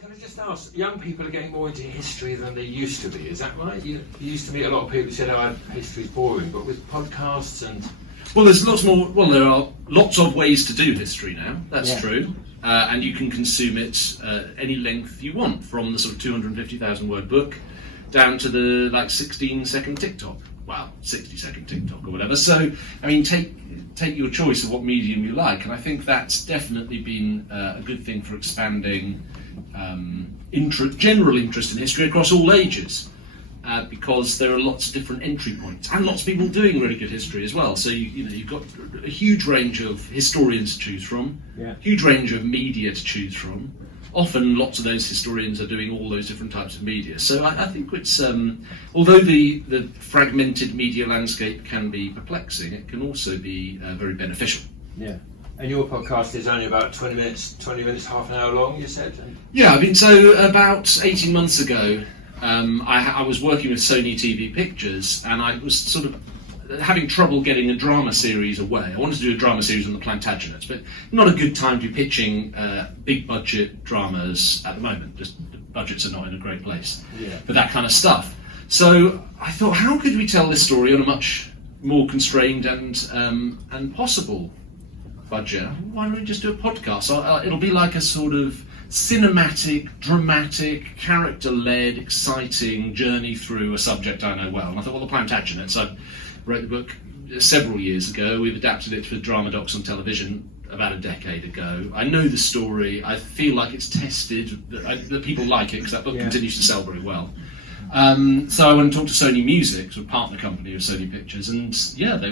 Can I just ask, young people are getting more into history than they used to be, is that right? You used to meet a lot of people who said, oh, history's boring, but with podcasts and... Well, there's lots more. Well, there are lots of ways to do history now. That's true, and you can consume it any length you want, from the sort of 250,000 word book down to the 16-second TikTok. Well, 60-second TikTok or whatever. So, I mean, take your choice of what medium you like, and I think that's definitely been a good thing for expanding general interest in history across all ages. Because there are lots of different entry points and lots of people doing really good history as well. So you've got a huge range of historians to choose from, huge range of media to choose from. Often lots of those historians are doing all those different types of media. So I think it's, although the fragmented media landscape can be perplexing, it can also be very beneficial. Yeah. And your podcast is only about 20 minutes, half an hour long, you said? Yeah, I mean, so about 18 months ago, I was working with Sony TV Pictures, and I was sort of having trouble getting a drama series away. I wanted to do a drama series on the Plantagenets, but not a good time to be pitching big budget dramas at the moment. Just the budgets are not in a great place for that kind of stuff. So I thought, how could we tell this story on a much more constrained and possible budget? Why don't we just do a podcast? It'll be like a sort of cinematic, dramatic, character-led, exciting journey through a subject I know well. And I thought, well, the Plantagenets, I wrote the book several years ago. We've adapted it for drama docs on television about a decade ago. I know the story. I feel like it's tested, that people like it, because that book continues to sell very well. So I went and talked to Sony Music, sort of partner company of Sony Pictures, and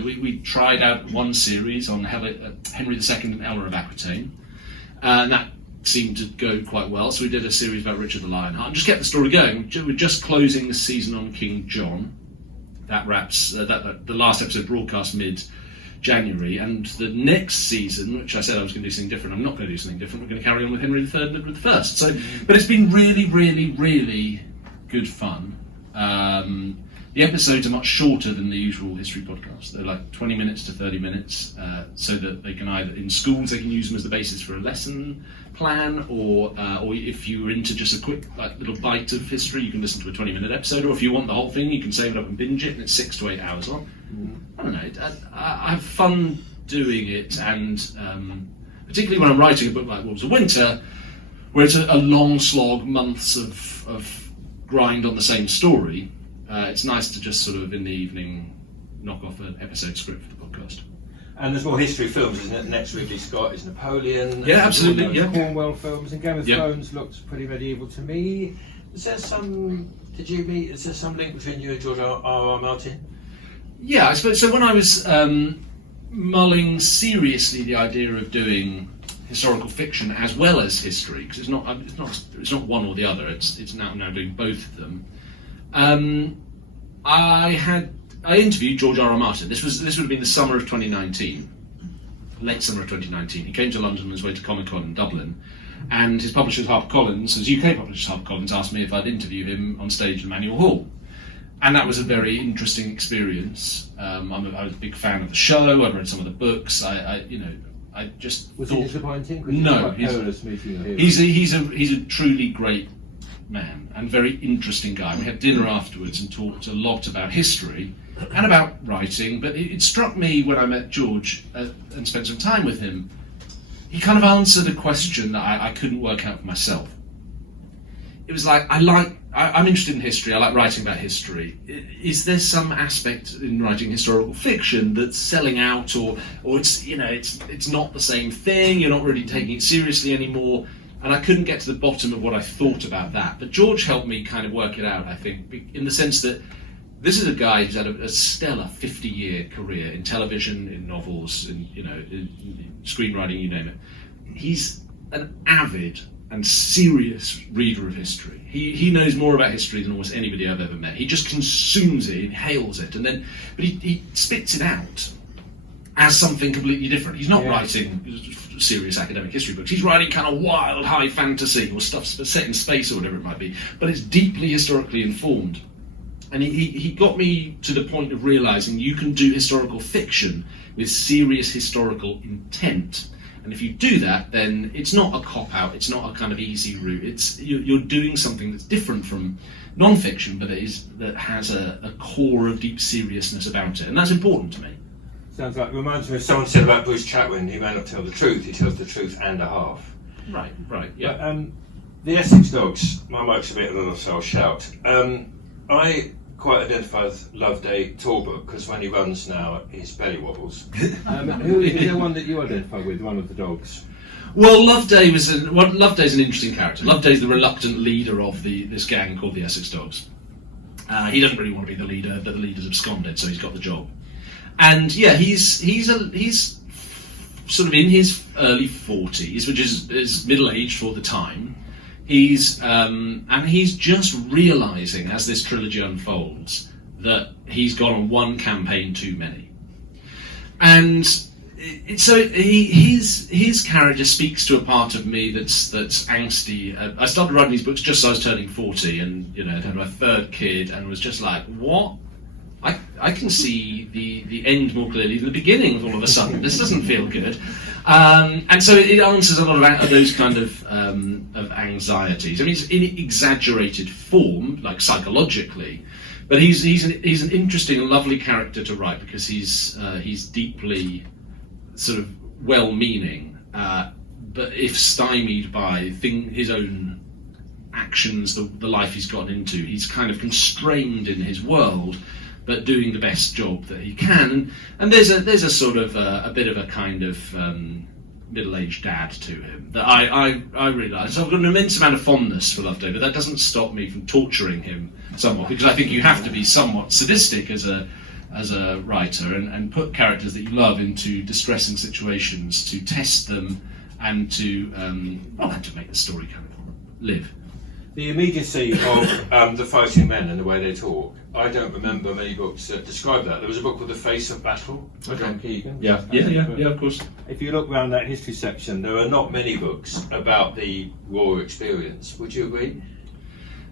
we tried out one series on Henry II and Eleanor of Aquitaine, and that seemed to go quite well, so we did a series about Richard the Lionheart and just kept the story going. We're just closing the season on King John. That wraps, the last episode broadcast mid-January, and the next season, which I said I was going to do something different, I'm not going to do something different, we're going to carry on with Henry III and Edward I. So, but it's been really, really, really good fun. The episodes are much shorter than the usual history podcasts. They're like 20 minutes to 30 minutes, so that they can either, in schools, they can use them as the basis for a lesson plan, or if you're into just a quick little bite of history, you can listen to a 20-minute episode, or if you want the whole thing, you can save it up and binge it, and it's 6 to 8 hours long. I don't know, I have fun doing it, and particularly when I'm writing a book like Wolves of Winter, where it's a long slog, months of grind on the same story. It's nice to just sort of in the evening knock off an episode script for the podcast. And there's more history films, isn't it? Next Ridley Scott is Napoleon. Yeah, absolutely. Yeah. Cornwell films, and Game of Thrones looks pretty medieval to me. Is there some link between you and George R.R. Martin? Yeah, I suppose so. When I was mulling seriously the idea of doing historical fiction as well as history, because it's not one or the other. It's now doing both of them. I interviewed George R.R. Martin. This would have been the summer of 2019, late summer of 2019. He came to London on his way to Comic-Con in Dublin, and his publishers, HarperCollins, his UK publishers, HarperCollins, asked me if I'd interview him on stage in Manuel Hall. And that was a very interesting experience. I was a big fan of the show. I've read some of the books. I just was thought, it disappointing? No, he's a truly great man and very interesting guy. We had dinner afterwards and talked a lot about history and about writing, but it struck me when I met George and spent some time with him, he kind of answered a question that I couldn't work out for myself. It was like, I'm interested in history, I like writing about history. Is there some aspect in writing historical fiction that's selling out, or it's not the same thing, you're not really taking it seriously anymore? And I couldn't get to the bottom of what I thought about that. But George helped me kind of work it out, I think, in the sense that this is a guy who's had a stellar 50-year career in television, in novels, in screenwriting, you name it. He's an avid and serious reader of history. He knows more about history than almost anybody I've ever met. He just consumes it, inhales it, but he spits it out as something completely different. He's not writing serious academic history books. He's writing kind of wild high fantasy or stuff set in space or whatever it might be, but it's deeply historically informed. And he got me to the point of realising you can do historical fiction with serious historical intent And if you do that, then it's not a cop-out, it's not a kind of easy route. You're doing something that's different from non-fiction, but that has a core of deep seriousness about it, and that's important to me. Sounds like, reminds me of someone said about Bruce Chatwin, he may not tell the truth, he tells the truth and a half. Right, yeah. But, the Essex Dogs, my mic's a bit little, so I'll shout. I quite identify with Loveday Talbot, because when he runs now, his belly wobbles. Who is the one that you identify with, one of the dogs? Well, Loveday's an interesting character. Loveday's the reluctant leader of this gang called the Essex Dogs. He doesn't really want to be the leader, but the leader's absconded, so he's got the job. And yeah, he's sort of in his early 40s, which is middle-aged for the time. He's just realising as this trilogy unfolds that he's gone on one campaign too many, and so his character speaks to a part of me that's angsty. I started writing these books just as I was turning 40, and had my third kid, and was just like, what? I can see the end more clearly than the beginning all of a sudden. This doesn't feel good. And so it answers a lot of those kind of anxieties. I mean, it's in exaggerated form, like psychologically, but he's an interesting and lovely character to write because he's deeply sort of well-meaning, but if stymied by his own actions, the life he's gotten into, he's kind of constrained in his world, but doing the best job that he can. And there's a sort of a bit of a kind of middle-aged dad to him that I really like. So I've got an immense amount of fondness for Loveday, but that doesn't stop me from torturing him somewhat, because I think you have to be somewhat sadistic as a writer and put characters that you love into distressing situations to test them and to make the story kind of live. The immediacy of the fighting men and the way they talk. I don't remember many books that describe that. There was a book called The Face of Battle by John Keegan. Yeah, of course. If you look around that history section, there are not many books about the war experience. Would you agree?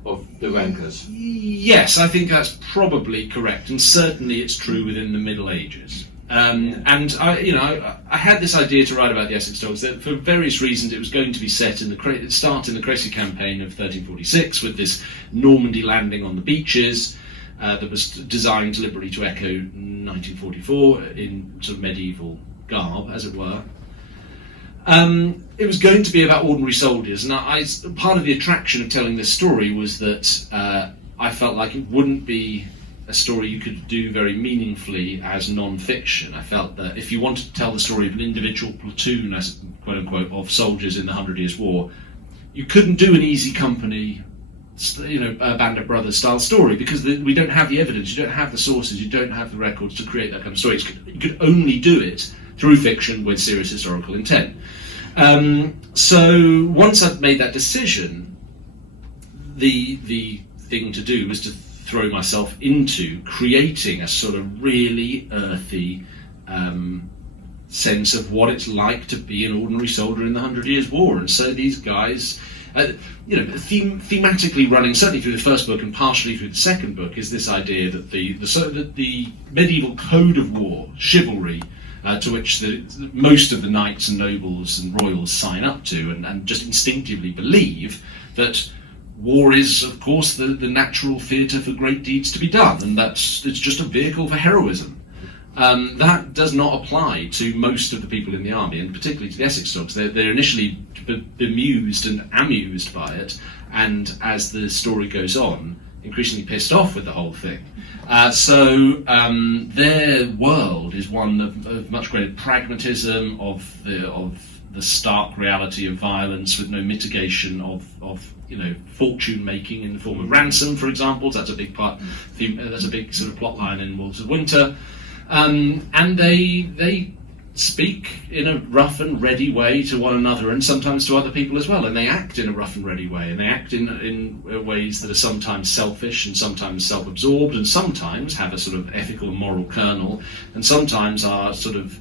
Of the rankers? Yes, I think that's probably correct, and certainly it's true within the Middle Ages. And I had this idea to write about the Essex Dogs. That for various reasons, it was going to be set in the Crecy campaign of 1346 with this Normandy landing on the beaches that was designed deliberately to echo 1944 in sort of medieval garb, as it were. It was going to be about ordinary soldiers, and part of the attraction of telling this story was that I felt like it wouldn't be a story you could do very meaningfully as non-fiction. I felt that if you wanted to tell the story of an individual platoon, as quote unquote, of soldiers in the 100 Years' War, you couldn't do an Easy Company, a Band of Brothers style story, because we don't have the evidence, you don't have the sources, you don't have the records to create that kind of story. You could only do it through fiction with serious historical intent. So once I'd made that decision, the thing to do was to throw myself into creating a sort of really earthy sense of what it's like to be an ordinary soldier in the 100 Years' War. And so these guys, thematically running certainly through the first book and partially through the second book, is this idea that the medieval code of war, chivalry, to which most of the knights and nobles and royals sign up to and just instinctively believe that war is, of course, the natural theatre for great deeds to be done, and it's just a vehicle for heroism. That does not apply to most of the people in the army, and particularly to the Essex Dogs. They're initially bemused and amused by it, and as the story goes on, increasingly pissed off with the whole thing. So their world is one of much greater pragmatism, of the stark reality of violence with no mitigation of fortune making in the form of ransom, for example. That's a big part. That's a big sort of plot line in Wolves of Winter. And they speak in a rough and ready way to one another, and sometimes to other people as well. And they act in a rough and ready way, and they act in ways that are sometimes selfish and sometimes self-absorbed, and sometimes have a sort of ethical and moral kernel, and sometimes are sort of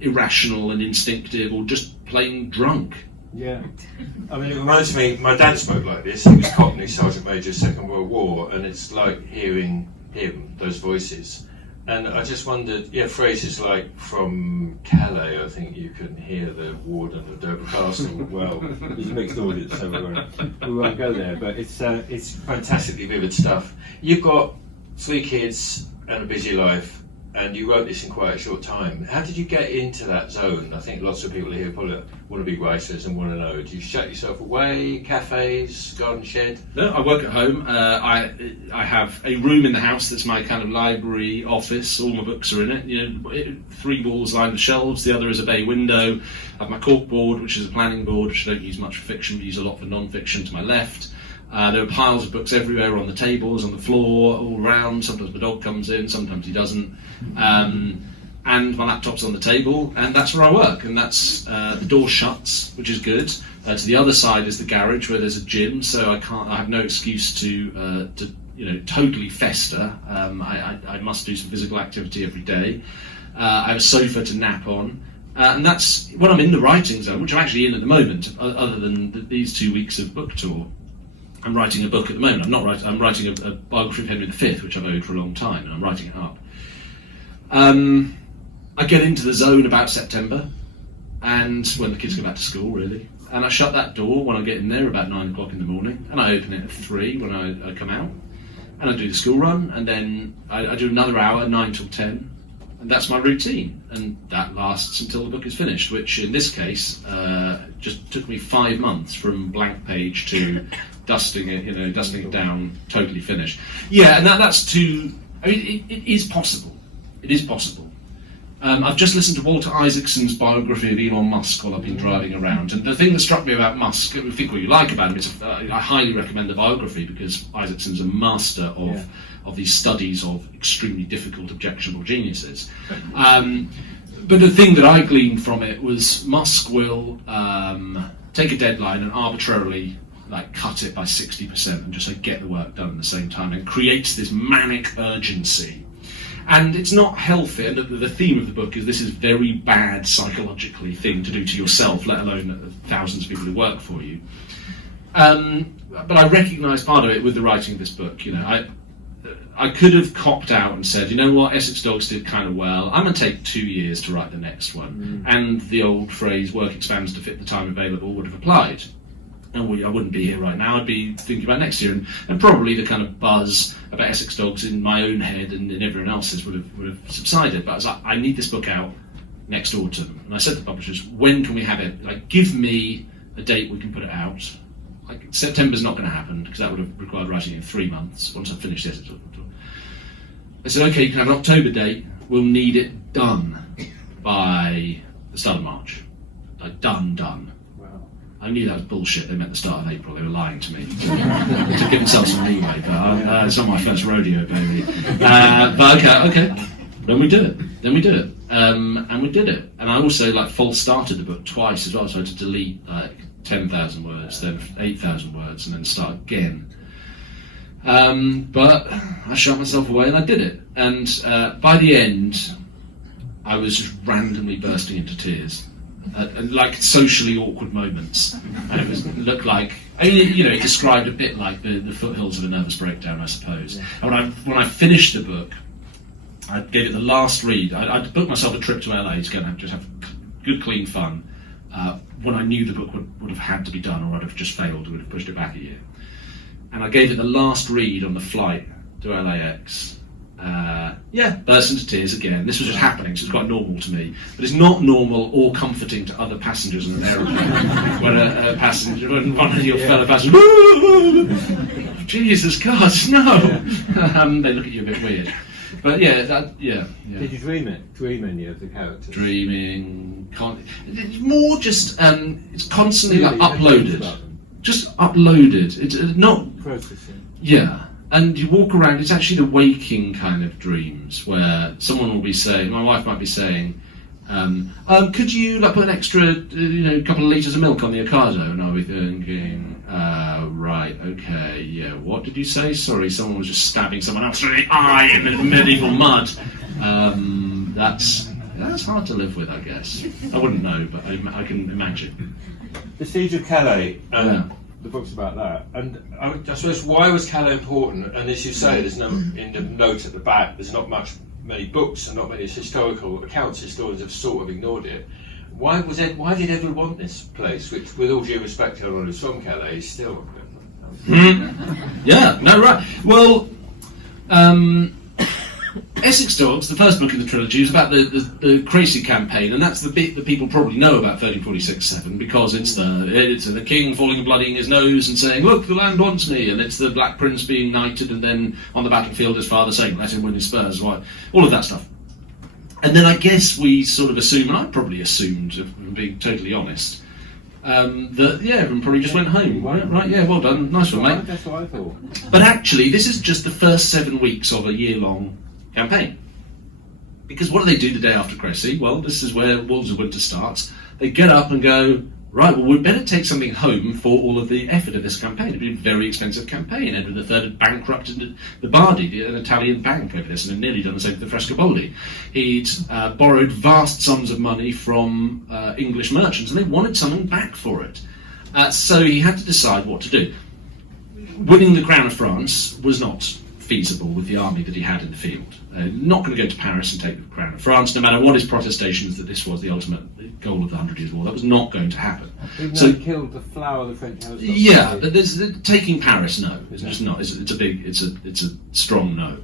irrational and instinctive, or just plain drunk. Yeah, I mean, it reminds me, my dad spoke like this. He was Cockney Sergeant Major, Second World War, and it's like hearing him, those voices. And I just wondered, phrases like from Calais, I think you can hear the warden of Dover Castle. Well, there's a mixed audience, so we won't go there. But it's fantastically vivid stuff. You've got 3 kids and a busy life, and you wrote this in quite a short time. How did you get into that zone? I think lots of people here probably want to be writers and want to know. Do you shut yourself away? Cafes, garden shed? No, I work at home. I have a room in the house that's my kind of library office. All my books are in it. 3 walls lined with shelves. The other is a bay window. I have my cork board, which is a planning board, which I don't use much for fiction, but use a lot for non-fiction, to my left. There are piles of books everywhere on the tables, on the floor, all around. Sometimes my dog comes in, sometimes he doesn't. And my laptop's on the table, and that's where I work. And that's the door shuts, which is good. To the other side is the garage, where there's a gym, so I have no excuse to totally fester. I must do some physical activity every day. I have a sofa to nap on. And that's when I'm in the writing zone, which I'm actually in at the moment, other than these 2 weeks of book tour. I'm writing a book at the moment. I'm writing a biography of Henry V, which I've owed for a long time, and I'm writing it up. I get into the zone about September, and when the kids go back to school, really. And I shut that door when I get in there about 9 o'clock in the morning, and I open it at 3 when I come out, and I do the school run, and then I do another hour, 9 till 10, and that's my routine, and that lasts until the book is finished, which in this case just took me 5 months from blank page to dusting it down, totally finished. Yeah, and that's too. I mean, it is possible. It is possible. I've just listened to Walter Isaacson's biography of Elon Musk while I've been driving around, and the thing that struck me about Musk, think what you like about him, I highly recommend the biography, because Isaacson's a master of these studies of extremely difficult, objectionable geniuses. But the thing that I gleaned from it was Musk will take a deadline and arbitrarily cut it by 60% and just get the work done at the same time, and creates this manic urgency. And it's not healthy, and the theme of the book is this is very bad psychologically thing to do to yourself, let alone thousands of people who work for you. But I recognise part of it with the writing of this book. I could have copped out and said, you know what, Essex Dogs did kind of well, I'm going to take 2 years to write the next one. And the old phrase, work expands to fit the time available, would have applied. And I wouldn't be here right now, I'd be thinking about next year, and probably the kind of buzz about Essex Dogs in my own head and in everyone else's would have subsided. But I was like, I need this book out next autumn. And I said to the publishers, when can we have it? Give me a date we can put it out. September's not going to happen, because that would have required writing it in 3 months, once I've finished this. I said, okay, you can have an October date, we'll need it done by the start of March. Done. I knew that was bullshit. They meant the start of April. They were lying to me to give themselves some leeway. But it's not my first rodeo, baby. But okay. Then we do it. And we did it. And I also false started the book twice as well. So I had to delete 10,000 words, then 8,000 words, and then start again. But I shut myself away and I did it. And by the end, I was just randomly bursting into tears. Socially awkward moments, and it looked like, it described a bit like the foothills of a nervous breakdown, I suppose. And when I finished the book, I gave it the last read. I'd booked myself a trip to LA to go and just have good, clean fun. When I knew the book would have had to be done, or I'd have just failed, would have pushed it back a year. And I gave it the last read on the flight to LAX. Burst into tears again. This was just happening, so it's quite normal to me. But it's not normal or comforting to other passengers on an aeroplane. When one of your fellow passengers, Jesus, God, no! They look at you a bit weird. But Did you dream any of the characters? Dreaming, it's more just, it's constantly uploaded. Just uploaded. It's not processing. Yeah. And you walk around, it's actually the waking kind of dreams where someone will be saying, my wife might be saying, could you put an extra, couple of litres of milk on the Ocado? And I'll be thinking, right, okay, yeah, what did you say? Sorry, someone was just stabbing someone else in the eye in the medieval mud. That's hard to live with, I guess. I wouldn't know, but I can imagine. The Siege of Calais. The book's about that, and I suppose, why was Calais important? And as you say, there's no, in the note at the back, there's not much many books and not many historical accounts. Historians have sort of ignored it. Why did Edward want this place, which, with all due respect to everyone who's from Calais, is still... Yeah, no, right. Well, Essex Dogs, the first book in the trilogy, is about the Crecy campaign, and that's the bit that people probably know about 1346-7 because it's the king falling and bloodying his nose and saying, "Look, the land wants me," and it's the Black Prince being knighted, and then on the battlefield his father saying, "Let him win his spurs," all of that stuff. And then I guess we sort of assume, and I probably assumed, if I'm being totally honest, that everyone probably just went home. Right, yeah, well done, nice one, mate. That's what I thought. But actually, this is just the first 7 weeks of a year-long campaign. Because what do they do the day after Crecy? Well, this is where Wolves of Winter starts. They get up and go, right, well, we'd better take something home for all of the effort of this campaign. It'd be a very expensive campaign. Edward III had bankrupted the Bardi, an Italian bank over this, and had nearly done the same for the Frescobaldi. He'd borrowed vast sums of money from English merchants, and they wanted something back for it. So he had to decide what to do. Winning the Crown of France was not feasible with the army that he had in the field. Not going to go to Paris and take the Crown of France, no matter what his protestations that this was the ultimate goal of the 100 Years' War. That was not going to happen. Even So though he killed the flower of the French house. yeah, but taking Paris, no, it's just not. It's a strong no.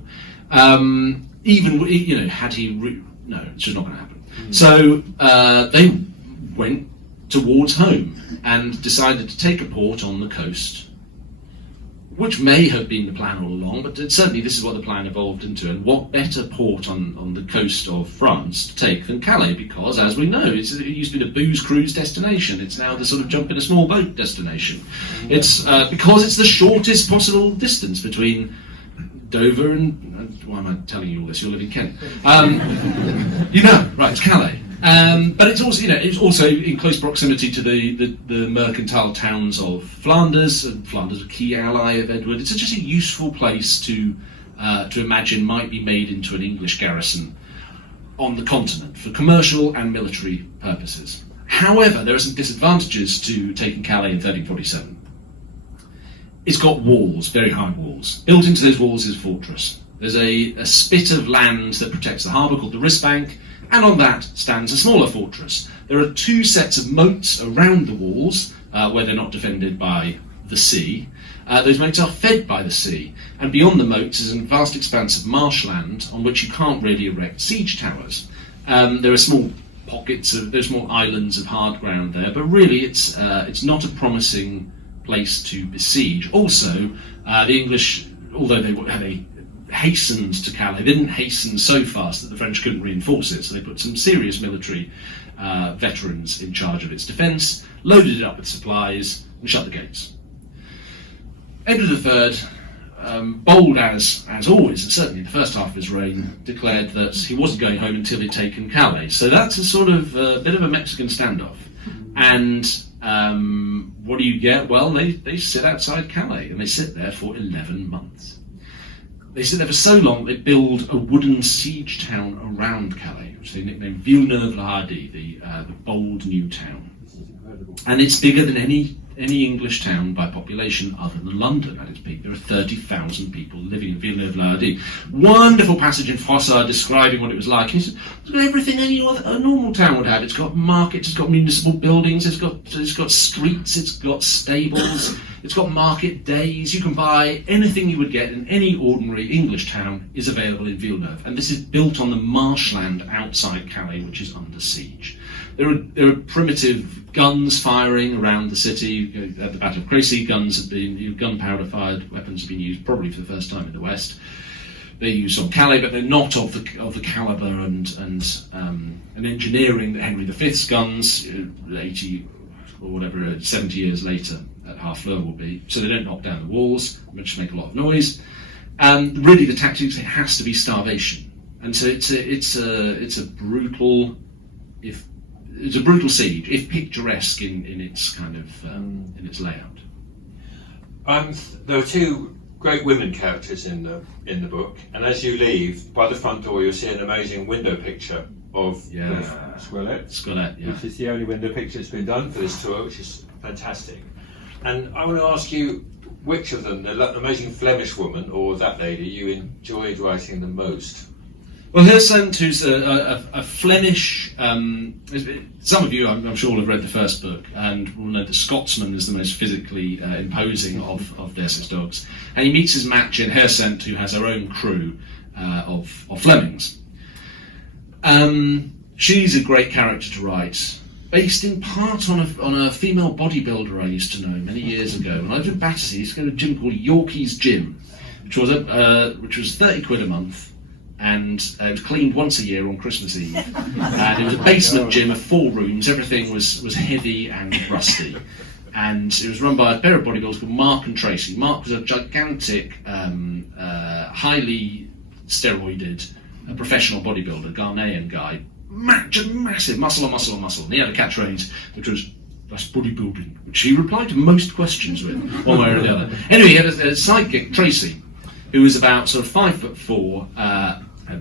Even had he no, it's just not going to happen. So they went towards home and decided to take a port on the coast, which may have been the plan all along, but certainly this is what the plan evolved into. And what better port on the coast of France to take than Calais? Because, as we know, it used to be the booze cruise destination. It's now the sort of jump in a small boat destination. It's because it's the shortest possible distance between Dover and... why am I telling you all this? You live in Kent. Right, it's Calais. But it's also in close proximity to the mercantile towns of Flanders, and Flanders a key ally of Edward. It's just a useful place to imagine might be made into an English garrison on the continent for commercial and military purposes. However, there are some disadvantages to taking Calais in 1347. It's got walls, very high walls. Built into those walls is a fortress. There's a spit of land that protects the harbour called the Risbank, and on that stands a smaller fortress. There are 2 sets of moats around the walls, where they're not defended by the sea. Those moats are fed by the sea, and beyond the moats is a vast expanse of marshland on which you can't really erect siege towers. There are small there's small islands of hard ground there, but really it's not a promising place to besiege. Also, the English, although they hastened to Calais, they didn't hasten so fast that the French couldn't reinforce it, so they put some serious military veterans in charge of its defence, loaded it up with supplies, and shut the gates. Edward III, bold as always, and certainly the first half of his reign, declared that he wasn't going home until he'd taken Calais. So that's a sort of bit of a Mexican standoff. And what do you get? Well, they sit outside Calais, and they sit there for 11 months. They sit there for so long they build a wooden siege town around Calais, which they nicknamed Villeneuve-la-Hardy, the bold new town. And it's bigger than any English town by population other than London at its peak. There are 30,000 people living in Villeneuve-la-Hardy. Wonderful passage in Froissart describing what it was like. He said, it's got everything a normal town would have. It's got markets, it's got municipal buildings, it's got streets, it's got stables, it's got market days. You can buy anything you would get in any ordinary English town is available in Villeneuve. And this is built on the marshland outside Calais, which is under siege. There are primitive guns firing around the city. At the Battle of Crecy, gunpowder fired weapons have been used probably for the first time in the West. They're used on Calais, but they're not of the calibre and engineering that Henry V's guns, 80 or whatever, 70 years later at Harfleur will be. So they don't knock down the walls, which make a lot of noise. And really, the tactics, it has to be starvation. And so it's a brutal siege, if picturesque in its kind of in its layout. There are 2 great women characters in the book, and as you leave by the front door, you'll see an amazing window picture of Squelette, yeah. which is the only window picture that's been done for this tour, which is fantastic. And I want to ask you, which of them, the amazing Flemish woman or that lady, you enjoyed writing the most? Well, Hersent, who's a Flemish, some of you I'm sure will have read the first book and will know that Scotsman is the most physically imposing of their 6 dogs. And he meets his match in Hersent, who has her own crew of Flemings. She's a great character to write, based in part on a female bodybuilder I used to know many years ago. When I was in Battersea, I used to go to a gym called Yorkie's Gym, which was 30 quid a month. And it was cleaned once a year on Christmas Eve. And it was a basement gym of 4 rooms. Everything was heavy and rusty. And it was run by a pair of bodybuilders called Mark and Tracy. Mark was a gigantic, highly steroided professional bodybuilder, Ghanaian guy. Just massive, muscle on muscle on muscle. And he had a catchphrase, which was, "That's bodybuilding," which he replied to most questions with, one way or the other. Anyway, he had a sidekick, Tracy, who was about sort of 5'4",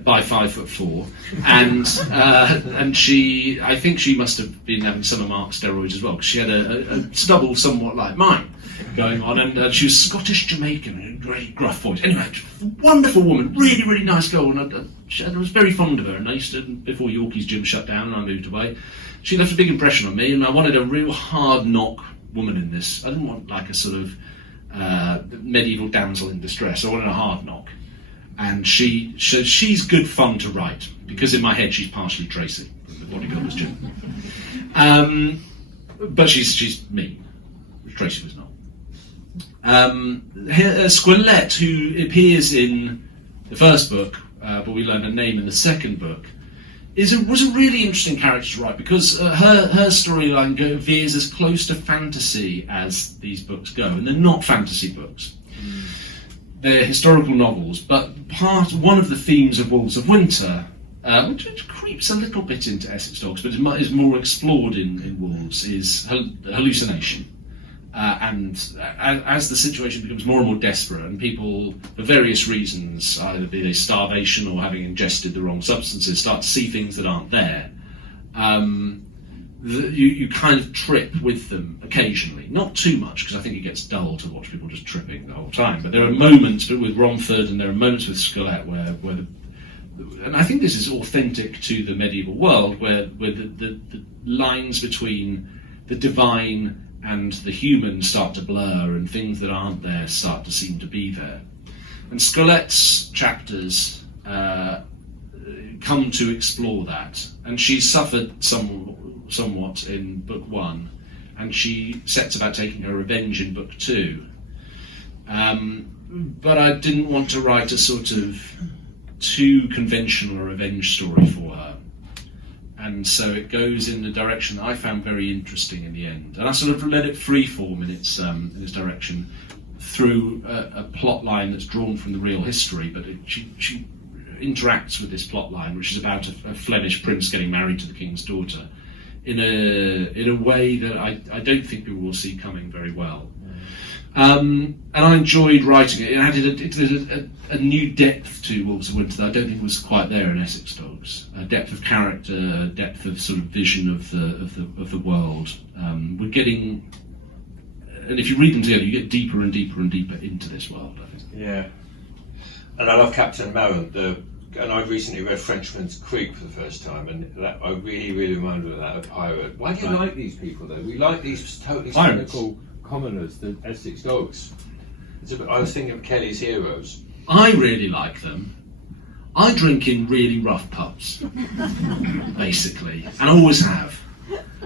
by 5'4", and she, I think she must have been having some of Mark's steroids as well, because she had a stubble somewhat like mine going on, and she was Scottish Jamaican, a very gruff voice. Anyway, wonderful woman, really, really nice girl, and I was very fond of her. And I used to, before Yorkie's Gym shut down and I moved away, she left a big impression on me, and I wanted a real hard knock woman in this. I didn't want like a sort of medieval damsel in distress. I wanted a hard knock. And she's good fun to write, because in my head she's partially Tracy from the Bodybuilder's Gym. But she's mean, which Tracy was not. Squelette, who appears in the first book, but we learn her name in the second book, was a really interesting character to write, because her storyline veers as close to fantasy as these books go, and they're not fantasy books. They're historical novels, but one of the themes of Wolves of Winter, which creeps a little bit into Essex Dogs, but is more explored in Wolves, is hallucination. And as the situation becomes more and more desperate, and people, for various reasons, either be they starvation or having ingested the wrong substances, start to see things that aren't there, you kind of trip with them occasionally. Not too much, because I think it gets dull to watch people just tripping the whole time. But there are moments with Romford, and there are moments with Squelette where and I think this is authentic to the medieval world, where the lines between the divine and the human start to blur, and things that aren't there start to seem to be there. And Squelette's chapters come to explore that, and she suffered somewhat in book 1, and she sets about taking her revenge in book 2. But I didn't want to write a sort of too conventional revenge story for her, and so it goes in the direction that I found very interesting in the end, and I sort of let it freeform in its direction through a plot line that's drawn from the real history, but she interacts with this plot line, which is about a Flemish prince getting married to the king's daughter in a way that I don't think people will see coming very well. And I enjoyed writing it. It added a new depth to Wolves of Winter that I don't think was quite there in Essex Dogs. A depth of character, a depth of sort of vision of the world. We're getting, and if you read them together, you get deeper and deeper and deeper into this world, I think. Yeah. And I love Captain Marin, and I recently read Frenchman's Creek for the first time, and that I really, really reminded of that, a pirate. Why do you like these people, though? We like these totally Pirates. cynical commoners, the Essex Dogs. I was thinking of Kelly's Heroes. I really like them. I drink in really rough pubs, basically, and always have.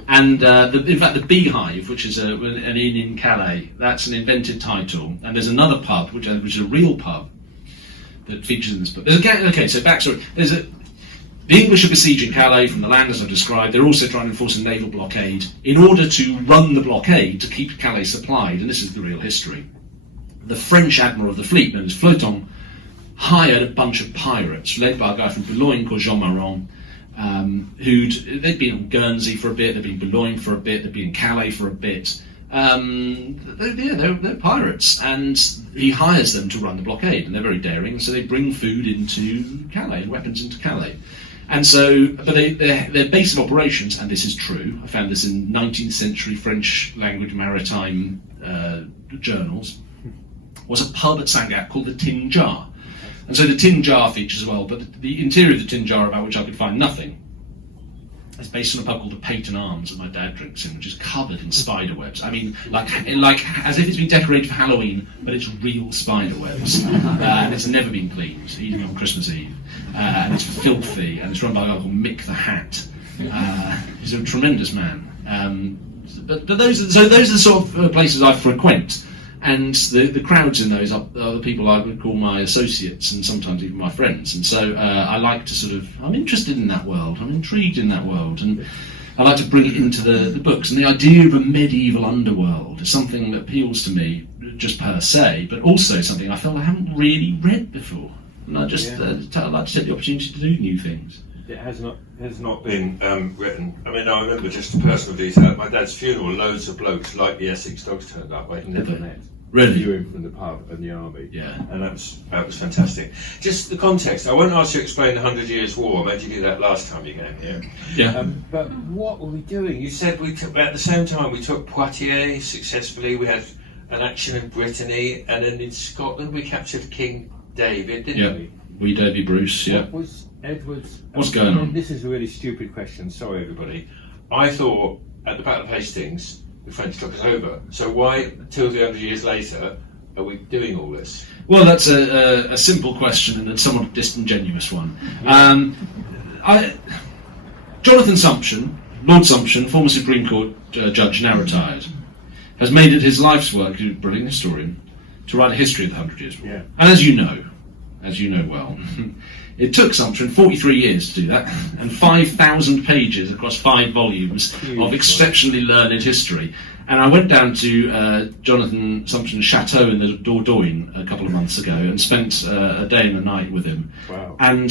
And in fact, the Beehive, which is an inn in Calais, that's an invented title. And there's another pub, which is a real pub, that features in this book. So backstory. The English are besieging Calais from the land, as I've described. They're also trying to enforce a naval blockade in order to run the blockade to keep Calais supplied, and this is the real history. The French admiral of the fleet, known as Floton, hired a bunch of pirates, led by a guy from Boulogne called Jean Maron, they'd been on Guernsey for a bit, they'd been in Boulogne for a bit, they'd been in Calais for a bit. They're pirates, and he hires them to run the blockade, and they're very daring, so they bring food into Calais and weapons into Calais. And so, but their base of operations, and this is true, I found this in 19th century French language maritime journals, was a pub at Sangatte called the Tin Jar. And so the tin jar features as well, but the interior of the tin jar, about which I could find nothing, is based on a pub called the Peyton Arms that my dad drinks in, which is covered in spider webs. I mean, like as if it's been decorated for Halloween, but it's real spider webs. And it's never been cleaned, even on Christmas Eve. And it's filthy, and it's run by a guy called Mick the Hat. He's a tremendous man. But those are the sort of places I frequent. And the crowds in those are the people I would call my associates and sometimes even my friends. And so I like to I'm interested in that world, I'm intrigued in that world, and I like to bring it into the books. And the idea of a medieval underworld is something that appeals to me just per se, but also something I felt I haven't really read before. And I like to take the opportunity to do new things. It has not been written. I mean, I remember just a personal detail. At my dad's funeral, loads of blokes like the Essex Dogs turned up. I never met. Really? Knew him from the pub and the army. Yeah. And that was fantastic. Just the context. I won't ask you to explain the 100 Years' War. I made you do that last time you came here. Yeah. But what were we doing? You said at the same time we took Poitiers successfully. We had an action in Brittany, and then in Scotland we captured King David, didn't we? We Davy Bruce. Yeah. What was Edward's? What's going on? This is a really stupid question. Sorry, everybody. I thought at the Battle of Hastings the French took us over. So why, 200 years later, are we doing all this? Well, that's a simple question and a somewhat disingenuous one. Jonathan Sumption, Lord Sumption, former Supreme Court judge, now retired, has made it his life's work, he's a brilliant historian, to write a history of the 100 Years' War. Yeah. And as you know well, it took Sumption 43 years to do that, and 5,000 pages across 5 volumes of exceptionally learned history. And I went down to Jonathan Sumption's chateau in the Dordogne a couple of months ago and spent a day and a night with him. Wow. And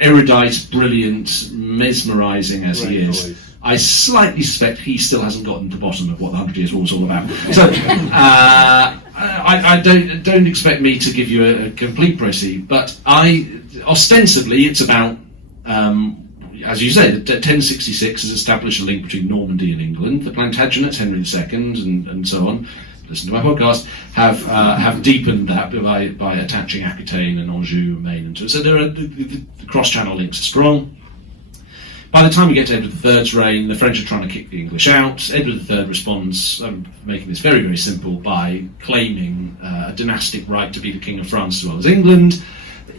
erudite, brilliant, mesmerising as he is, Voice. I slightly suspect he still hasn't gotten to the bottom of what the 100 Years' War is all about. So I don't expect me to give you a complete précis, but ostensibly it's about, as you say, that 1066 has established a link between Normandy and England. The Plantagenets, Henry II, and so on, listen to my podcast, have deepened that by attaching Aquitaine and Anjou and Maine. And so the cross-channel links are strong. By the time we get to Edward III's reign, the French are trying to kick the English out. Edward III responds, making this very, very simple, by claiming a dynastic right to be the King of France as well as England.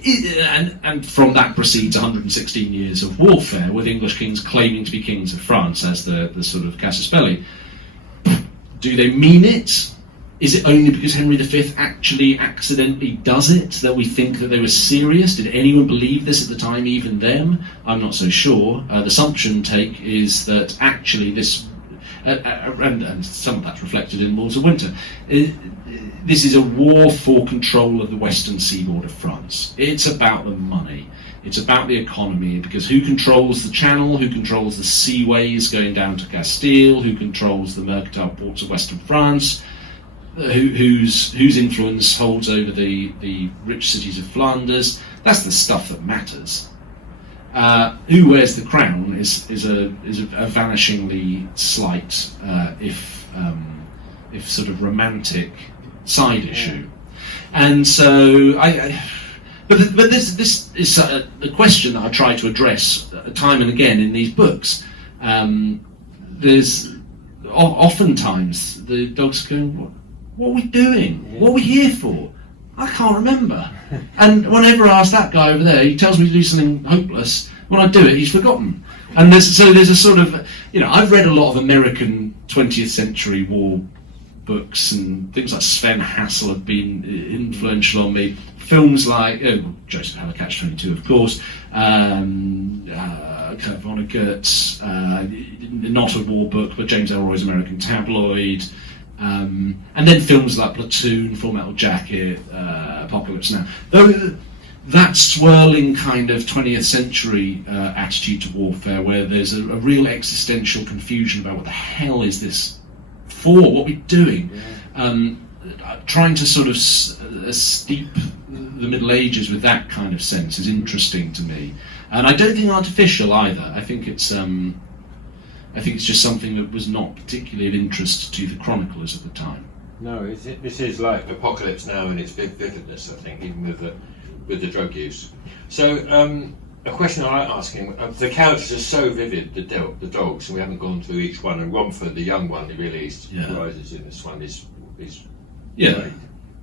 And from that proceeds 116 years of warfare, with English kings claiming to be kings of France as the sort of casus belli. Do they mean it? Is it only because Henry V actually accidentally does it that we think that they were serious? Did anyone believe this at the time, even them? I'm not so sure. The Sumption take is that actually this, and some of that's reflected in Lords of Winter, this is a war for control of the western seaboard of France. It's about the money. It's about the economy, because who controls the channel, who controls the seaways going down to Castile, who controls the mercantile ports of western France, whose influence holds over the rich cities of Flanders. That's the stuff that matters. Who wears the crown is a vanishingly slight, if sort of romantic side issue. And so but this is a question that I try to address time and again in these books. There's oftentimes the dogs going, what are we doing? What are we here for? I can't remember. And whenever I ask that guy over there, he tells me to do something hopeless. When I do it, he's forgotten. And there's a sort of, I've read a lot of American 20th century war books, and things like Sven Hassel have been influential on me. Films like Joseph Heller, Catch-22, of course, Kurt Vonnegut, not a war book, but James Elroy's American Tabloid, and then films like Platoon, Full Metal Jacket, Apocalypse Now. That swirling kind of 20th century attitude to warfare, where there's a real existential confusion about what the hell is this for, what we're doing. Trying to sort of steep the Middle Ages with that kind of sense is interesting to me, and I don't think artificial either. I think it's just something that was not particularly of interest to the chroniclers at the time. No, this is like Apocalypse Now in its vividness, I think, even with the with the drug use. So a question I like asking: the characters are so vivid, the dogs, and we haven't gone through each one. And Romford, the young one, who really rises in this one, is great.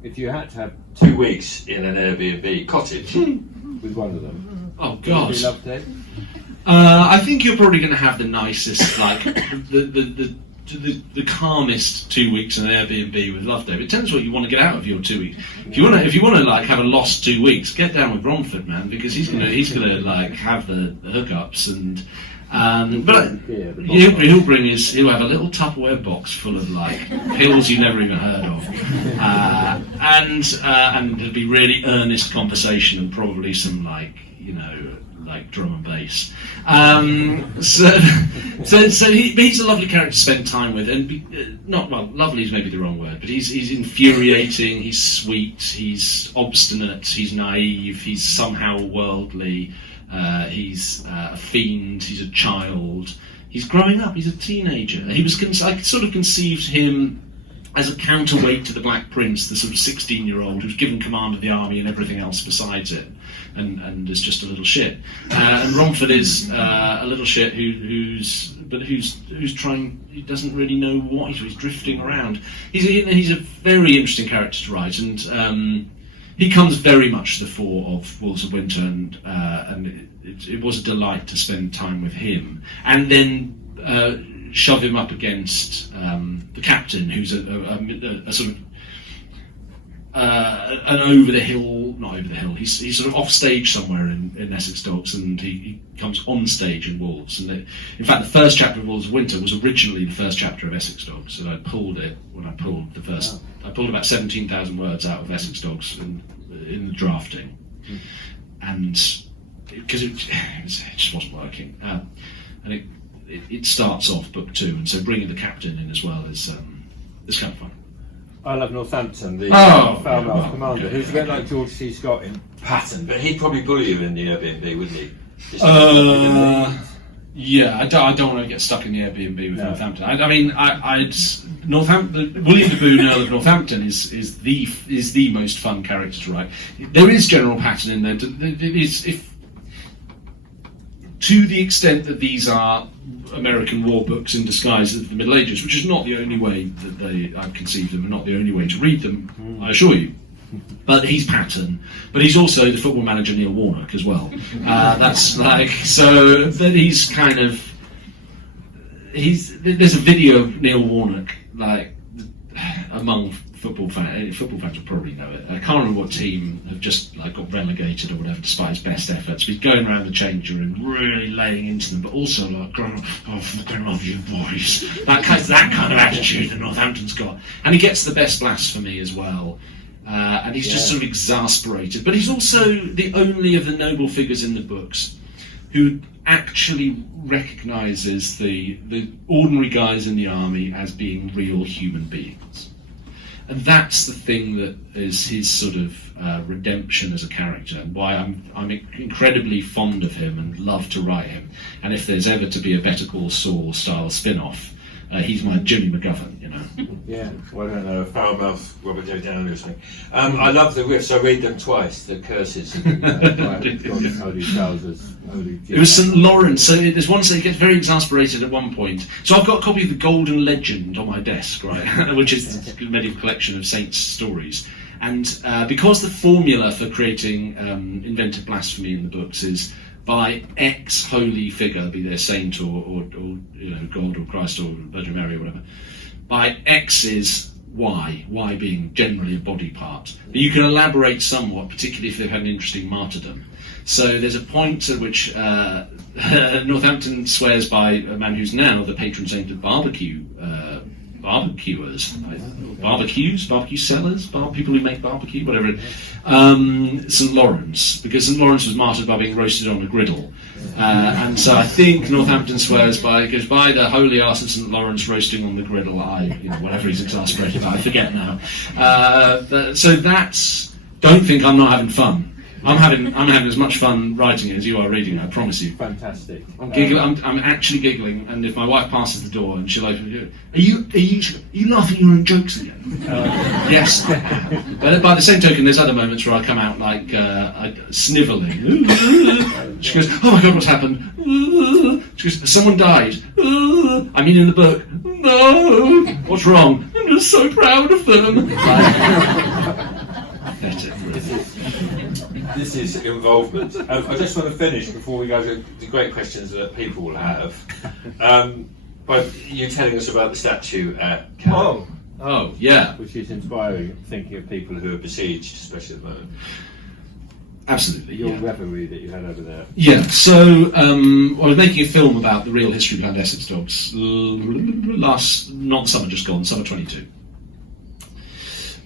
If you had to have 2 weeks in an Airbnb cottage with one of them, Oh would God. you love Dave? I think you're probably going to have the nicest, like the calmest 2 weeks in an Airbnb with Loveday. It depends what you want to get out of your 2 weeks. If you want to like have a lost 2 weeks, get down with Romford, man, because he's gonna like have the hookups and. But he'll have a little Tupperware box full of like pills you never even heard of, and it'll be really earnest conversation and probably some like drum and bass. So he's a lovely character to spend time with, and lovely is maybe the wrong word, but he's infuriating, he's sweet, he's obstinate, he's naive, he's somehow worldly. He's a fiend, he's a child, he's growing up, he's a teenager. I sort of conceived him as a counterweight to the Black Prince, the sort of 16-year-old who's given command of the army and everything else besides it, and is just a little shit. And Romford is a little shit who's trying. He doesn't really know what he's drifting around. He's a very interesting character to write, and he comes very much to the fore of Wolves of Winter, and it was a delight to spend time with him, and then shove him up against the captain, who's a sort of an not over the hill. He's sort of off stage somewhere in Essex Dogs, and he comes on stage in Wolves. And in fact, the first chapter of Wolves of Winter was originally the first chapter of Essex Dogs, and I pulled it when I pulled the first. I pulled about 17,000 words out of Essex Dogs in the drafting, and because it just wasn't working, and it starts off book 2, and so bringing the captain in as well is kind of fun. I love Northampton, the foul-mouthed commander, who's a bit like George C. Scott in Patton, but he'd probably bully you in the Airbnb, wouldn't he? Yeah, I don't want to get stuck in the Airbnb with Northampton. Northampton. William de Boon, Earl of Northampton, is the most fun character to write. There is General Patton in there. To the extent that these are American war books in disguise of the Middle Ages, which is not the only way that I've conceived them, and not the only way to read them, I assure you. But he's Patton, but he's also the football manager Neil Warnock as well. That's like, so that he's kind of, there's a video of Neil Warnock, like, among football fans. Football fans will probably know it. I can't remember what team have just like got relegated or whatever despite his best efforts. But he's going around the changer and really laying into them, but also like going, "Oh, I fucking love you boys." That kind of attitude that Northampton's got, and he gets the best blasphemy as well. And he's just sort of exasperated. But he's also the only of the noble figures in the books who actually recognises the ordinary guys in the army as being real human beings. And that's the thing that is his sort of redemption as a character, and why I'm incredibly fond of him and love to write him. And if there's ever to be a Better Call Saul style spin-off, he's my Jimmy McGovern, you know. Yeah, well, I don't know, a foul-mouthed Robert J. Downey or something. I love the riffs. I read them twice, the curses. It was St. Lawrence, so there's one say he gets very exasperated at one point. So I've got a copy of the Golden Legend on my desk, right, which is a medieval collection of saints' stories. And because the formula for creating invented blasphemy in the books is by X holy figure, be they a saint or you know, God or Christ or Virgin Mary or whatever, by X is Y, Y being generally a body part. But you can elaborate somewhat, particularly if they've had an interesting martyrdom. So there's a point at which Northampton swears by a man who's now the patron saint of barbecuers, barbecue sellers, people who make barbecue, whatever. St. Lawrence, because St. Lawrence was martyred by being roasted on a griddle. And so I think Northampton swears by the holy arse of St. Lawrence roasting on the griddle, whatever he's exasperated about, I forget now. So that's, don't think I'm not having fun. I'm having as much fun writing it as you are reading it, I promise you. Fantastic. I'm giggling. I'm actually giggling, and if my wife passes the door and she'll open it, are you laughing at your own jokes again? Yes. But by the same token, there's other moments where I come out like snivelling. She goes, "Oh my God, what's happened?" She goes, "Someone died." I mean, in the book. No. What's wrong? I'm just so proud of them. Pathetic. This is involvement. I just want to finish before we go to the great questions that people will have. By you telling us about the statue at Calais. Oh, yeah. Which is inspiring, thinking of people Who are besieged, especially at the moment. Absolutely. your Yeah. revelry that you had over there. Yeah, so I was making a film about the real history behind Essex dogs not summer just gone, summer 22.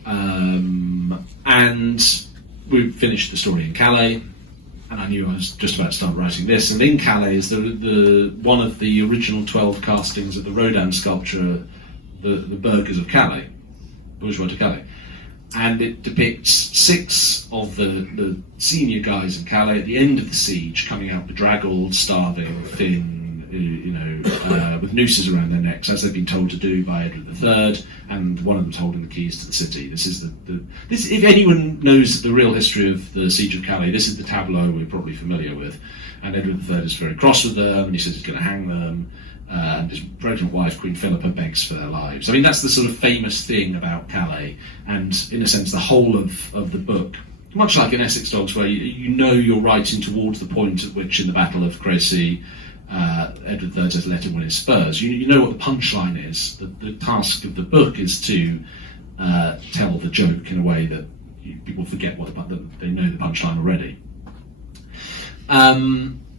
And we finished the story in Calais, and I knew I was just about to start writing this. And in Calais is the one of the original 12 castings of the Rodin sculpture, the Burghers of Calais, Bourgeois de Calais. And it depicts 6 of the senior guys in Calais at the end of the siege, coming out bedraggled, starving, thin, with nooses around their necks, as they've been told to do by Edward III, and one of them's holding the keys to the city. This is this. If anyone knows the real history of the siege of Calais, this is the tableau we're probably familiar with. And Edward III is very cross with them, and he says he's going to hang them. And his pregnant wife, Queen Philippa, begs for their lives. I mean, that's the sort of famous thing about Calais, and in a sense, the whole of the book, much like in Essex Dogs, where you know you're writing towards the point at which, in the Battle of Crecy, Edward III has let him win his spurs. You know what the punchline is. The task of the book is to tell the joke in a way that people forget they know the punchline already.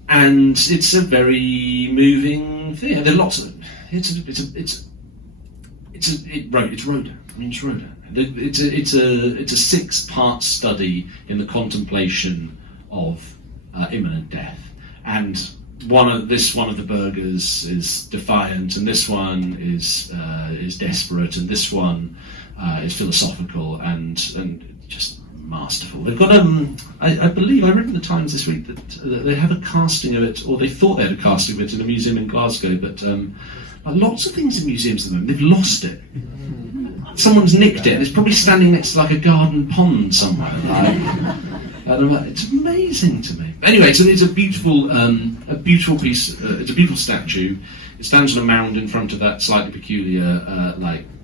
And it's a very moving thing. There are lots of it's Rodin. I mean, it's Rodin. It's a 6-part study in the contemplation of imminent death. And one of the burghers is defiant, and this one is desperate, and this one is philosophical and just masterful. They've got I believe I read in the Times this week that they have a casting of it, or they thought they had a casting of it in a museum in Glasgow, but lots of things in museums at the moment, they've lost it. Someone's nicked it. It's probably standing next to like a garden pond somewhere. It's amazing to me. Anyway, so it's a beautiful piece. It's a beautiful statue. It stands on a mound in front of that slightly peculiar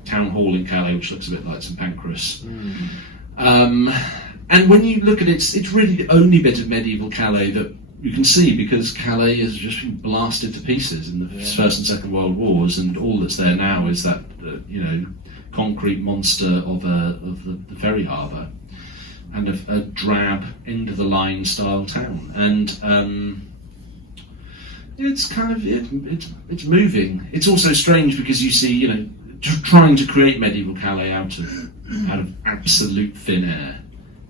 town hall in Calais, which looks a bit like St Pancras. And when you look at it, it's really the only bit of medieval Calais that you can see, because Calais has just been blasted to pieces in the First and Second World Wars, and all that's there now is that concrete monster of the ferry harbour and a drab end of the line style town. And it's kind of it's moving. It's also strange because you see trying to create medieval Calais out of absolute thin air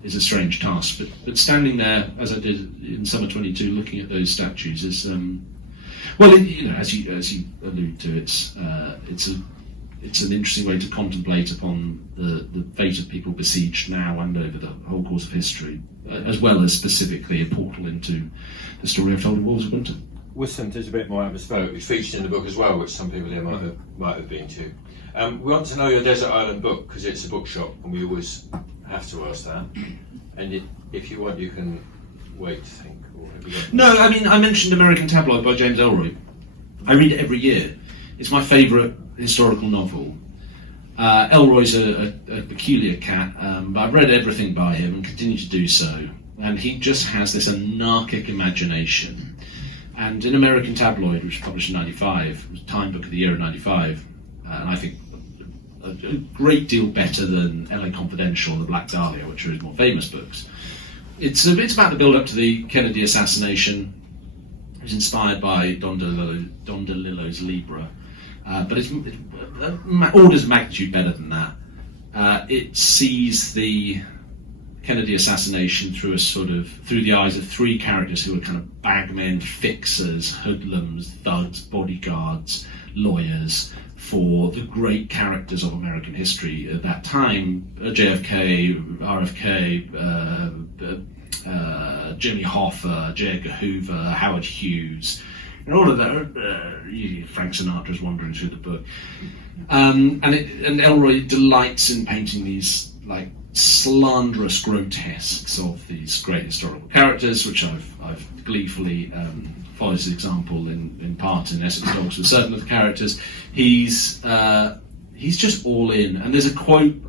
is a strange task, but standing there, as I did in summer 22, looking at those statues is as you allude to, it's an interesting way to contemplate upon the fate of people besieged now and over the whole course of history, as well as specifically a portal into the story I've told in Wars of Winter. Wissant is a bit more atmospheric. It's featured in the book as well, which some people here might have been to. We want to know your Desert Island book, because it's a bookshop, and we always have to ask that. And if you want, you can wait to think. Or have you got... No, I mean, I mentioned American Tabloid by James Ellroy. I read it every year. It's my favourite historical novel. Ellroy's a peculiar cat, but I've read everything by him and continue to do so. And he just has this anarchic imagination. And in American Tabloid, which was published in '95, was Time Book of the Year in '95, and I think a great deal better than LA Confidential and The Black Dahlia, which are his more famous books. It's about the build-up to the Kennedy assassination. It was inspired by Don DeLillo's Libra, but it's orders of magnitude better than that. It sees the Kennedy assassination through the eyes of 3 characters who were kind of bagmen, fixers, hoodlums, thugs, bodyguards, lawyers, for the great characters of American history at that time: JFK, RFK, Jimmy Hoffa, J. Edgar Hoover, Howard Hughes, and all of that. Frank Sinatra's wandering through the book, and Elroy delights in painting these like slanderous grotesques of these great historical characters, which I've gleefully followed his example in part in Essex Dogs with certain of the characters. He's just all in, and there's a quote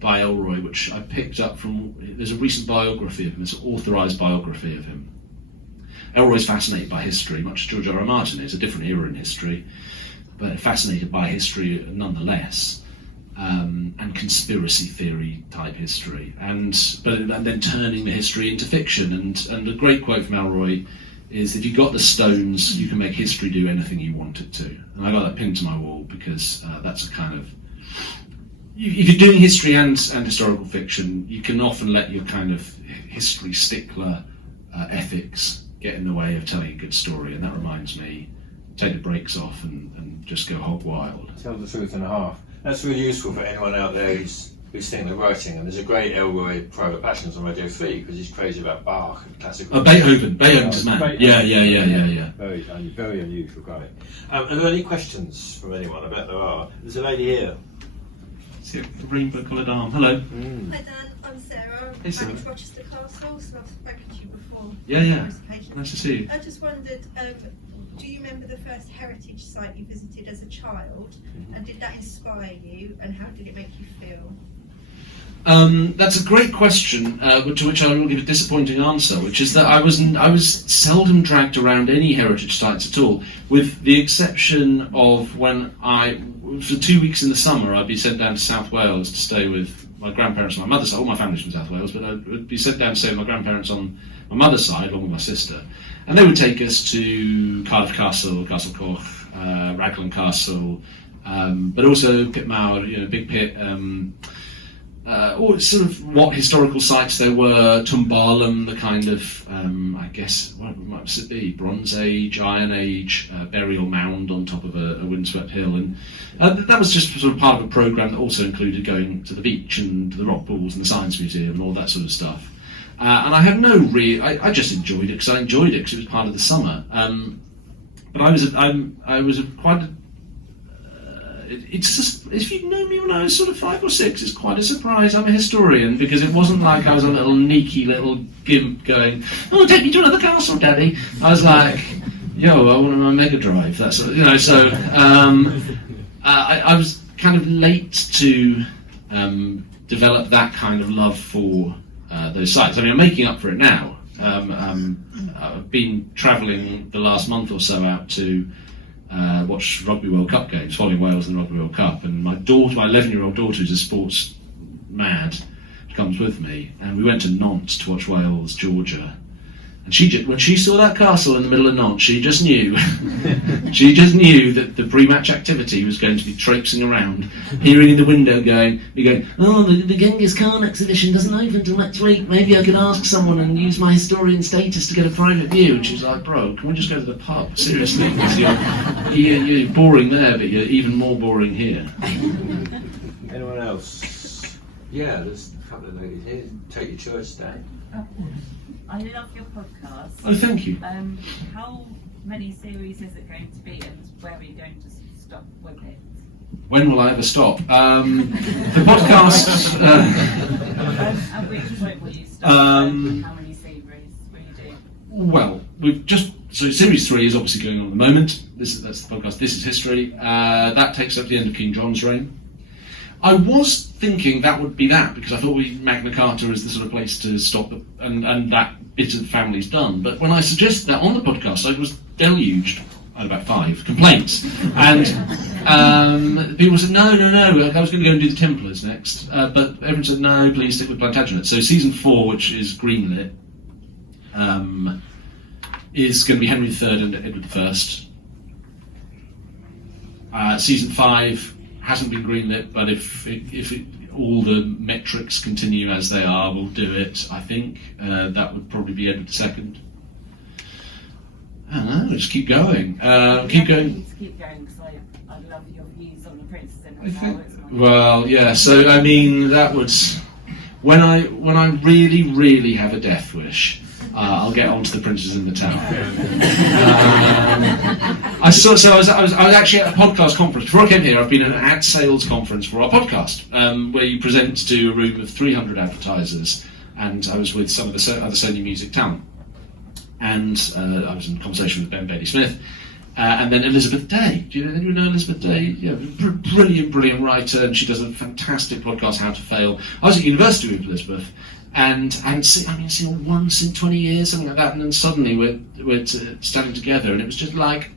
by Elroy which I picked up from. There's a recent biography of him, it's an authorised biography of him. Elroy's fascinated by history, much as George R.R. Martin is, a different era in history, but fascinated by history nonetheless. And conspiracy theory type history, and then turning the history into fiction. And a great quote from Elroy is, "If you got the stones, you can make history do anything you want it to." And I got that pinned to my wall because that's a kind of, if you're doing history and historical fiction, you can often let your kind of history stickler ethics get in the way of telling a good story. And that reminds me, take the brakes off and just go hog wild. Tell the truth and a half. That's really useful for anyone out there who's thinking of writing. And there's a great Elroy Private Passions on Radio 3 because he's crazy about Bach and classical. Beethoven's man. Yeah. Very unusual guy. Are there any questions from anyone? I bet there are. There's a lady here. See the rainbow-coloured arm. Hello. Hi Dan, I'm Sarah. Hey, Sarah. I'm at Rochester Castle, so I've spoken to you before. Yeah. Nice to see you. I just wondered, do you remember the first heritage site you visited as a child, and did that inspire you, and how did it make you feel? That's a great question, to which I will give a disappointing answer, which is that I was seldom dragged around any heritage sites at all, with the exception of when for 2 weeks in the summer, I'd be sent down to South Wales to stay with my grandparents on my mother's side. All my family's from South Wales, but I would be sent down to stay with my grandparents on my mother's side, along with my sister. And they would take us to Cardiff Castle, Castle Coch, Raglan Castle, but also Pitmawr, Big Pit, all sort of what historical sites there were. Tumbalum, the kind of, I guess, what might it be? Bronze Age, Iron Age, burial mound on top of a windswept hill. And that was just sort of part of a programme that also included going to the beach and the rock pools and the Science Museum and all that sort of stuff. And I have no I just enjoyed it because I enjoyed it because it was part of the summer. But I was quite. It's just, if you know me when I was sort of 5 or 6, it's quite a surprise I'm a historian, because it wasn't like I was a little sneaky little gimp going, "Oh, take me to another castle, Daddy." I was like, "Yo, I want my Mega Drive." That's So I was kind of late to develop that kind of love for those sites. I mean, I'm making up for it now. I've been travelling the last month or so out to watch Rugby World Cup games, following Wales in the Rugby World Cup, and my 11-year-old daughter, who's a sports mad, comes with me, and we went to Nantes to watch Wales, Georgia. And when she saw that castle in the middle of Nantes, she just knew. She just knew that the pre-match activity was going to be traipsing around, peering in the window, going, "Oh, the Genghis Khan exhibition doesn't open until next week. Maybe I could ask someone and use my historian status to get a private view." And she was like, "Bro, can we just go to the pub? Seriously, because you're boring there, but you're even more boring here." Anyone else? Yeah, there's a couple of ladies here. Take your choice, Dan. I love your podcast. Oh, thank you. How many series is it going to be, and where are you going to stop with it? When will I ever stop? The podcast. At which point will you stop? How many series will you do? Well, so series 3 is obviously going on at the moment. That's the podcast. This is history. That takes up the end of King John's reign. I was thinking that would be that, because I thought Magna Carta is the sort of place to stop, and that bit of the family's done. But when I suggested that on the podcast, I was deluged. I had about 5 complaints, and people said, no, I was going to go and do the Templars next, but everyone said, no, please stick with Plantagenet. So season 4, which is greenlit, is going to be Henry III and Edward I. Season 5 hasn't been greenlit, but if all the metrics continue as they are, we'll do it. I think that would probably be Edward II. I don't know, just keep going. Keep going. Keep going, because I love your views on the Princess and Well, yeah. So I mean, that would. when I really have a death wish, I'll get onto the Princes in the Tower. I was actually at a podcast conference before I came here. I've been at an ad sales conference for our podcast, where you present to a room of 300 advertisers, and I was with some of the other Sony music talent, and I was in conversation with Ben Bailey-Smith. And then Elizabeth Day. Do you know Elizabher Day? Yeah, brilliant writer, and she does a fantastic podcast, How to Fail. I was at university with Elizabeth, and seen her once in 20 years, something like that, and then suddenly we're standing together, and it was just like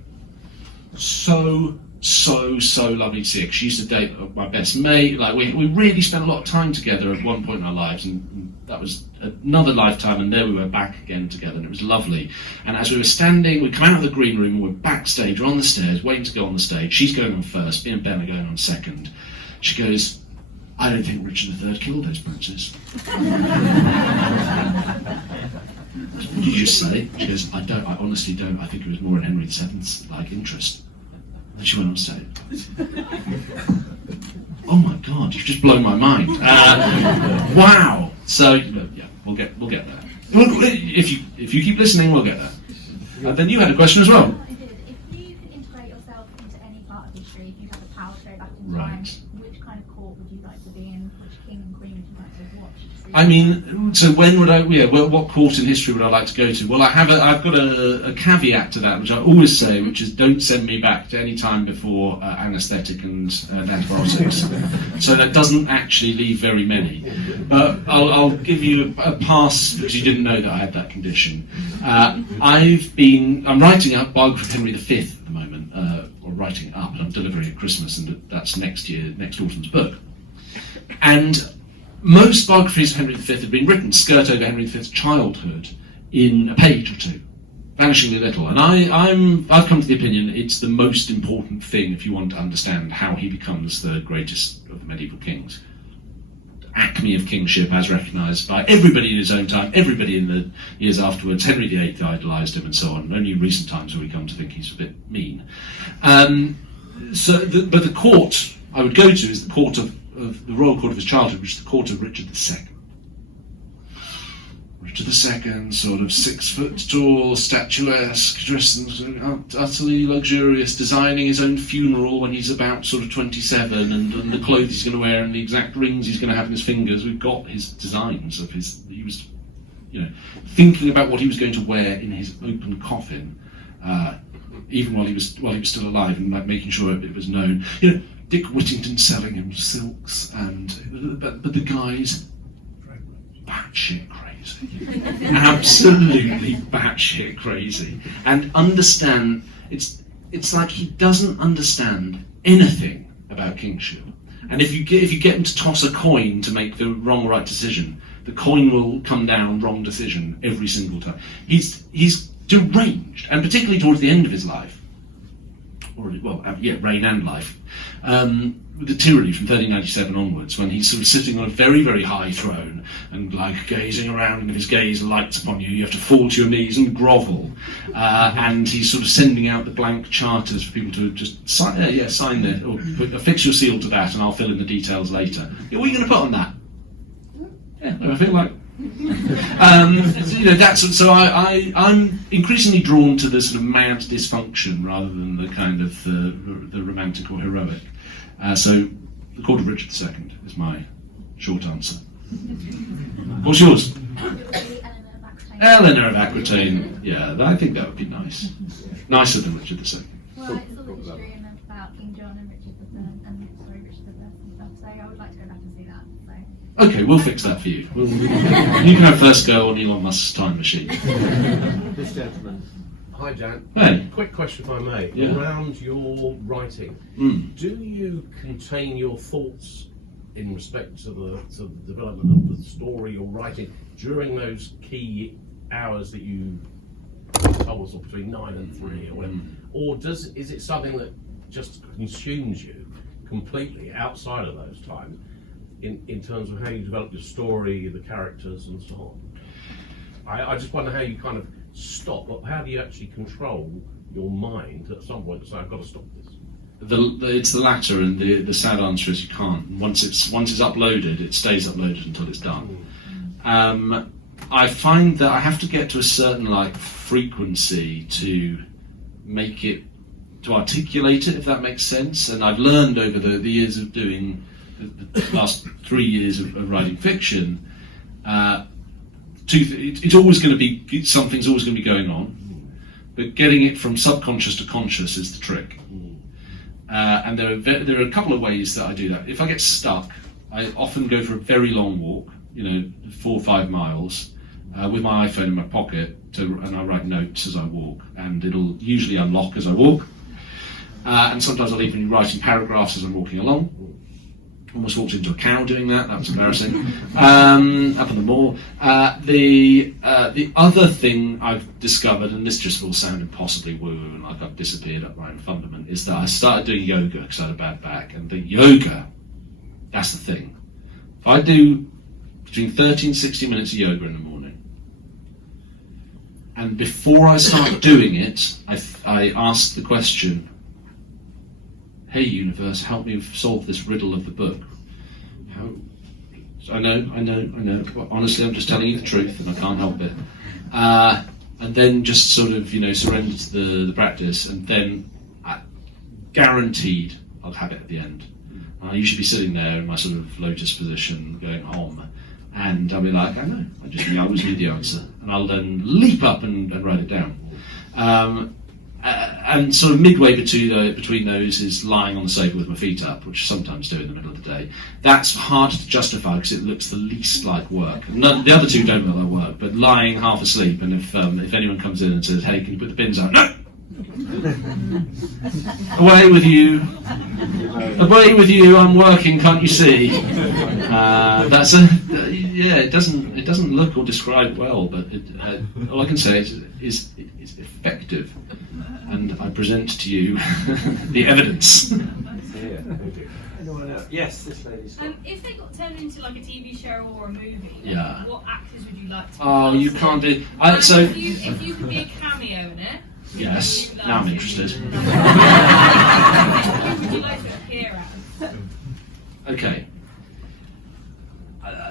so lovely to see her. She used to date my best mate. Like we really spent a lot of time together at one point in our lives, and that was another lifetime, and there we were back again together, and it was lovely. And as we were standing, we come out of the green room, and we're backstage, we're on the stairs, waiting to go on the stage. She's going on first, me and Ben are going on second. She goes, "I don't think Richard III killed those princes." What did you just say? She goes, I honestly don't. I think it was more in Henry VII's interest. And she went on stage. Oh my God, you've just blown my mind. Wow. So yeah, we'll get there. If you keep listening, we'll get there. Then you had a question as well. I did. If you could integrate yourself into any part of history, if you had the power to go back in time, Right. which kind of court would you like to be in? Which king and queen would you like to watch? I mean, so when would I? Yeah, what court in history would I like to go to? Well, I've got a caveat to that, which I always say, which is don't send me back to any time before anaesthetic and antibiotics. So that doesn't actually leave very many. But I'll give you a pass because you didn't know that I had that condition. I'm writing a biography of Henry V at the moment, or writing it up, and I'm delivering at Christmas, and that's next autumn's book. And most biographies of Henry V have been written, skirt over Henry V's childhood in a page or two, vanishingly little. And I've come to the opinion it's the most important thing if you want to understand how he becomes the greatest of the medieval kings. The acme of kingship as recognised by everybody in his own time, everybody in the years afterwards. Henry VIII idolised him and so on. Only in recent times have we come to think he's a bit mean. But the court I would go to is the court of the royal court of his childhood, which is the court of Richard II. Richard II, sort of 6 foot tall, statuesque, dressed in utterly luxurious, designing his own funeral when he's about sort of 27, and the clothes he's going to wear and the exact rings he's going to have in his fingers. We've got his designs of his. He was, thinking about what he was going to wear in his open coffin, even while he was still alive, and making sure it was known. Dick Whittington selling him silks, but the guy's batshit crazy, absolutely batshit crazy, and it's like he doesn't understand anything about kingship. And if you get him to toss a coin to make the wrong or right decision, the coin will come down wrong decision every single time. He's deranged, and particularly towards the end of his life. Reign and life, the tyranny from 1397 onwards, when he's sort of sitting on a very, very high throne and gazing around, and if his gaze lights upon you, you have to fall to your knees and grovel, and he's sort of sending out the blank charters for people to just sign there, or affix your seal to that, and I'll fill in the details later. What are you going to put on that? Yeah, I feel like. I'm increasingly drawn to the sort of mad dysfunction rather than the kind of the romantic or heroic. So the court of Richard II is my short answer. What's yours? Eleanor of Aquitaine. Yeah, I think that would be nice. Nicer than Richard II. Well, I saw the history about King John and Richard III and Richard I and stuff, so I would like to go back and see that. So. Okay, we'll fix that for you. You can have first go on Elon Musk's time machine. This gentleman. Hi, Jan. Hey. Quick question, if I may. Yeah. Around your writing, do you contain your thoughts in respect to the development of the story you're writing during those key hours that you told us, or between 9 and 3, or whatever? Or is it something that just consumes you completely outside of those times? In terms of how you develop your story, the characters, and so on. I just wonder how you kind of stop. How do you actually control your mind at some point to say, I've got to stop this? It's the latter, and the sad answer is you can't. Once it's uploaded, it stays uploaded until it's done. I find that I have to get to a certain frequency to make it, to articulate it, if that makes sense. And I've learned over the years of doing the last 3 years of writing fiction, it's always going to be, something's always going to be going on, but getting it from subconscious to conscious is the trick. And there are a couple of ways that I do that. If I get stuck, I often go for a very long walk, 4 or 5 miles, with my iPhone in my pocket, and I write notes as I walk, and it'll usually unlock as I walk. And sometimes I'll even be writing paragraphs as I'm walking along. Almost walked into a cow doing that. That was embarrassing. Up on the moor. The other thing I've discovered, and this just will sound impossibly woo-woo and like I've disappeared up my own fundament, is that I started doing yoga because I had a bad back. And the yoga, that's the thing. If I do between 30 and 60 minutes of yoga in the morning, and before I start doing it, I ask the question, hey universe, help me solve this riddle of the book. I know. Well, honestly, I'm just telling you the truth, and I can't help it. And then just sort of, surrender to the practice, and then guaranteed I'll have it at the end. I usually be sitting there in my sort of lotus position, going home, and I'll be like, I know, I always knew the answer, and I'll then leap up and write it down. And sort of midway between those is lying on the sofa with my feet up, which I sometimes do in the middle of the day. That's hard to justify because it looks the least like work. The other two don't look like work, but lying half asleep, and if anyone comes in and says, hey, can you put the bins out? No! Away with you! Away with you! I'm working, can't you see? It doesn't look or describe well, but all I can say is it's effective. And I present to you the evidence. Anyone else? Yes, this lady's got. If they got turned into like a TV show or a movie, Yeah. what actors would you like to be? Oh, you can't do. If you could be a cameo in it. Yes. Now I'm interested. Who would you like to appear as? Okay.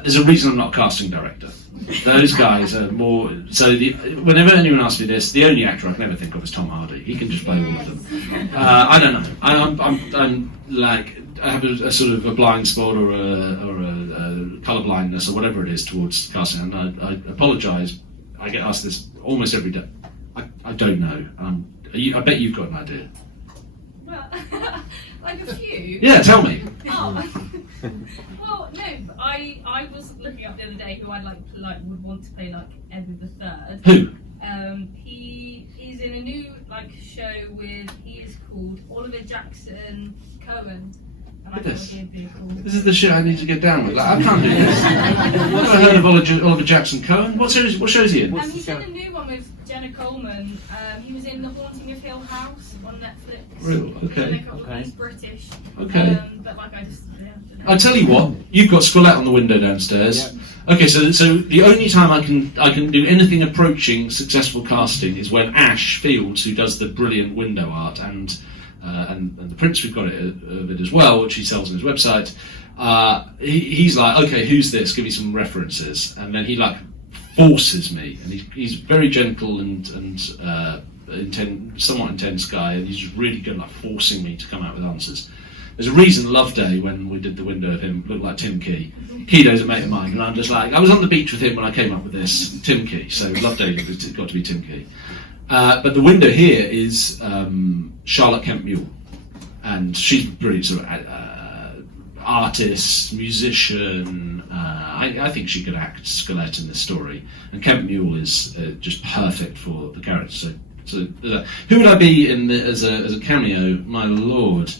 There's a reason I'm not a casting director. Those guys are more. So whenever anyone asks me this, the only actor I can ever think of is Tom Hardy. He can just play all of them. I don't know. I'm like, I have a sort of a blind spot or a colour blindness or whatever it is towards casting, and I apologise. I get asked this almost every day. I don't know. I bet you've got an idea. Well, like a few. Yeah, tell me. Oh. Well, no. I was looking up the other day who I'd like would want to play like Edward III. Who? He is in a new show with. He is called Oliver Jackson Cohen. And I thought he'd be cool. This is the shit I need to get down with. I can't do this. I've never heard of Oliver Jackson Cohen. What show is he in? He's in a new one with Jenna Coleman. He was in The Haunting of Hill House on Netflix. Real? Okay. He's British. Okay. But I just. Yeah, I'll tell you what. You've got Squillette on the window downstairs. Yeah. Okay, so the only time I can do anything approaching successful casting is when Ash Fields, who does the brilliant window art and the prints we've got of it as well, which he sells on his website. He's like, okay, who's this? Give me some references, and then he forces me, and he's very gentle and somewhat intense guy, and he's just really good at forcing me to come out with answers. There's a reason Loveday, when we did the window of him, looked like Tim Key. Kido's a mate of mine, and I'm just like, I was on the beach with him when I came up with this, Tim Key, so Loveday got to be Tim Key. But the window here is Charlotte Kemp Mule, and she's a brilliant sort of artist, musician. I think she could act Squillette in this story, and Kemp Mule is just perfect for the character. So who would I be as a cameo? My lord.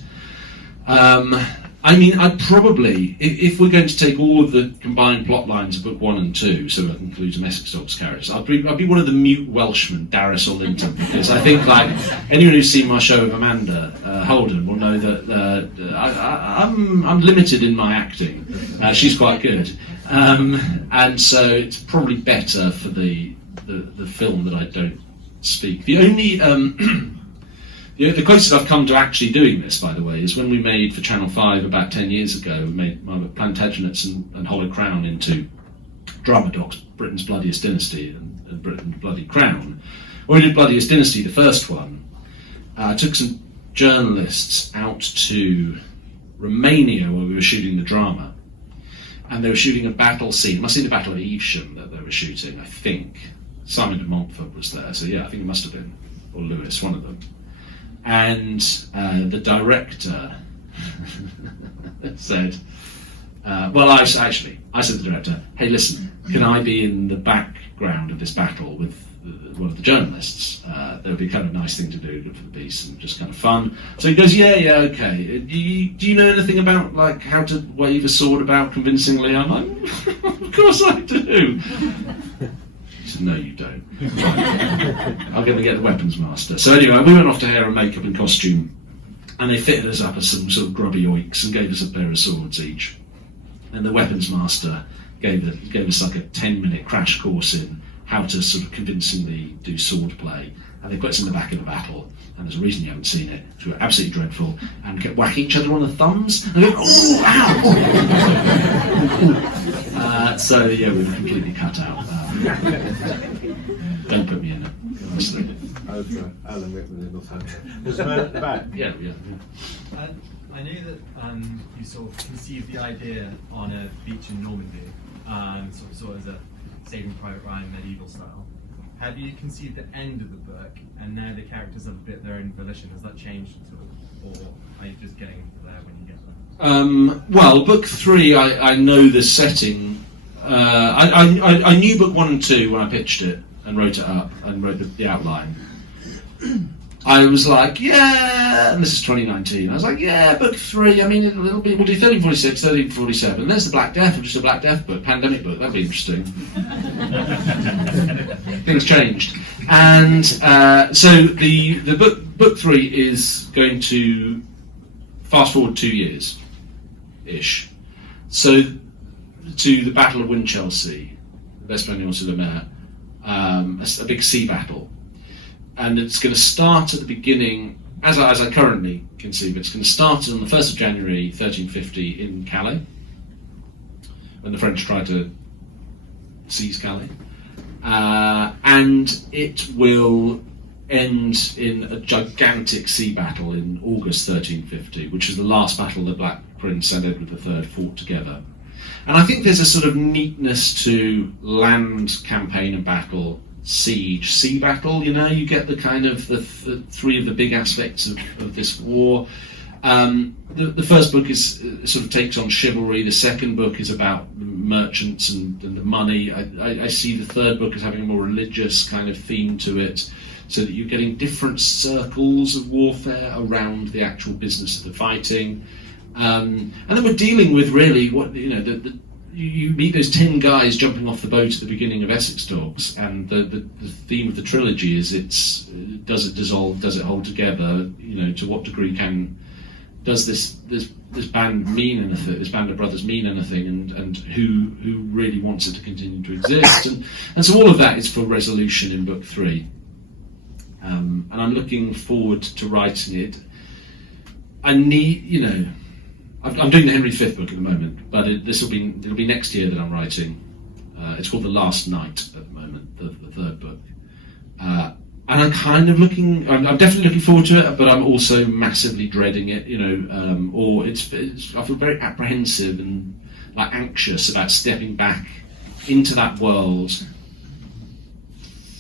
I'd probably, if we're going to take all of the combined plot lines of book 1 and 2, so that includes Essex Dog's characters, I'd be one of the mute Welshmen, Darius or Linton, because I think anyone who's seen my show with Amanda Holden will know that I'm limited in my acting. She's quite good, and so it's probably better for the film that I don't speak. The only The closest I've come to actually doing this, by the way, is when we made for Channel 5 about 10 years ago, we made Plantagenets and Hollow Crown into drama docs, Britain's Bloodiest Dynasty and Britain's Bloody Crown. When we did Bloodiest Dynasty, the first one, I took some journalists out to Romania where we were shooting the drama. And they were shooting a battle scene. It must have been the Battle of Evesham that they were shooting, I think. Simon de Montfort was there, so yeah, I think it must have been. Or Lewis, one of them. And the director said, I said to the director, hey, listen, can I be in the background of this battle with one of the journalists? That would be kind of a nice thing to do for the piece and just kind of fun. So he goes, yeah, okay. Do you know anything about like how to wave a sword about convincingly? I'm like, of course I do. He said, no, you don't. I'm going to get the weapons master. So anyway, we went off to hair and makeup and costume, and they fitted us up as some sort of grubby oiks and gave us a pair of swords each. And the weapons master gave us like a 10-minute crash course in how to sort of convincingly do sword play. And they put us in the back of the battle, and there's a reason you haven't seen it, because we were absolutely dreadful, and kept whacking each other on the thumbs, and going, oh, ow! So yeah, we were completely cut out. Don't put me in it, honestly. Over Alan Rickman in Northampton. There's a man at the back. Yeah. I know that you sort of conceived the idea on a beach in Normandy, sort of as a Saving Private Ryan medieval style. Have you conceived the end of the book, and now the characters have a bit their own volition? Has that changed at all, or are you just getting there when you get there? Well, book 3, I know the setting. I knew book 1 and 2 when I pitched it and wrote it up and wrote the outline. I was like, yeah, and this is 2019. I was like, yeah, book 3. I mean, we'll do 1346, 1347. And there's the Black Death, just a Black Death book, pandemic book. That'd be interesting. Things changed, and so the book 3 is going to fast forward 2 years, ish. So to the Battle of Winchelsea, Vespasian-sur-le-Mer, a big sea battle. And it's going to start at the beginning, as I currently conceive it, it's going to start on the 1st of January 1350 in Calais, when the French tried to seize Calais. And it will end in a gigantic sea battle in August 1350, which is the last battle the Black Prince and Edward III fought together. And I think there's a sort of neatness to land campaign and battle, siege, sea battle, you get the kind of the 3 of the big aspects of this war. The first book is sort of takes on chivalry. The second book is about merchants and the money. I see the third book as having a more religious kind of theme to it, so that you're getting different circles of warfare around the actual business of the fighting. And then we're dealing with really what, you meet those 10 guys jumping off the boat at the beginning of Essex Dogs, and the theme of the trilogy is does it dissolve, does it hold together, to what degree does this band mean anything, this band of brothers mean anything, and who really wants it to continue to exist, and so all of that is for resolution in book 3. And I'm looking forward to writing it. I'm doing the Henry V book at the moment, but it'll be next year that I'm writing. It's called The Last Night at the moment, the third book. And I'm kind of I'm definitely looking forward to it, but I'm also massively dreading it, I feel very apprehensive and anxious about stepping back into that world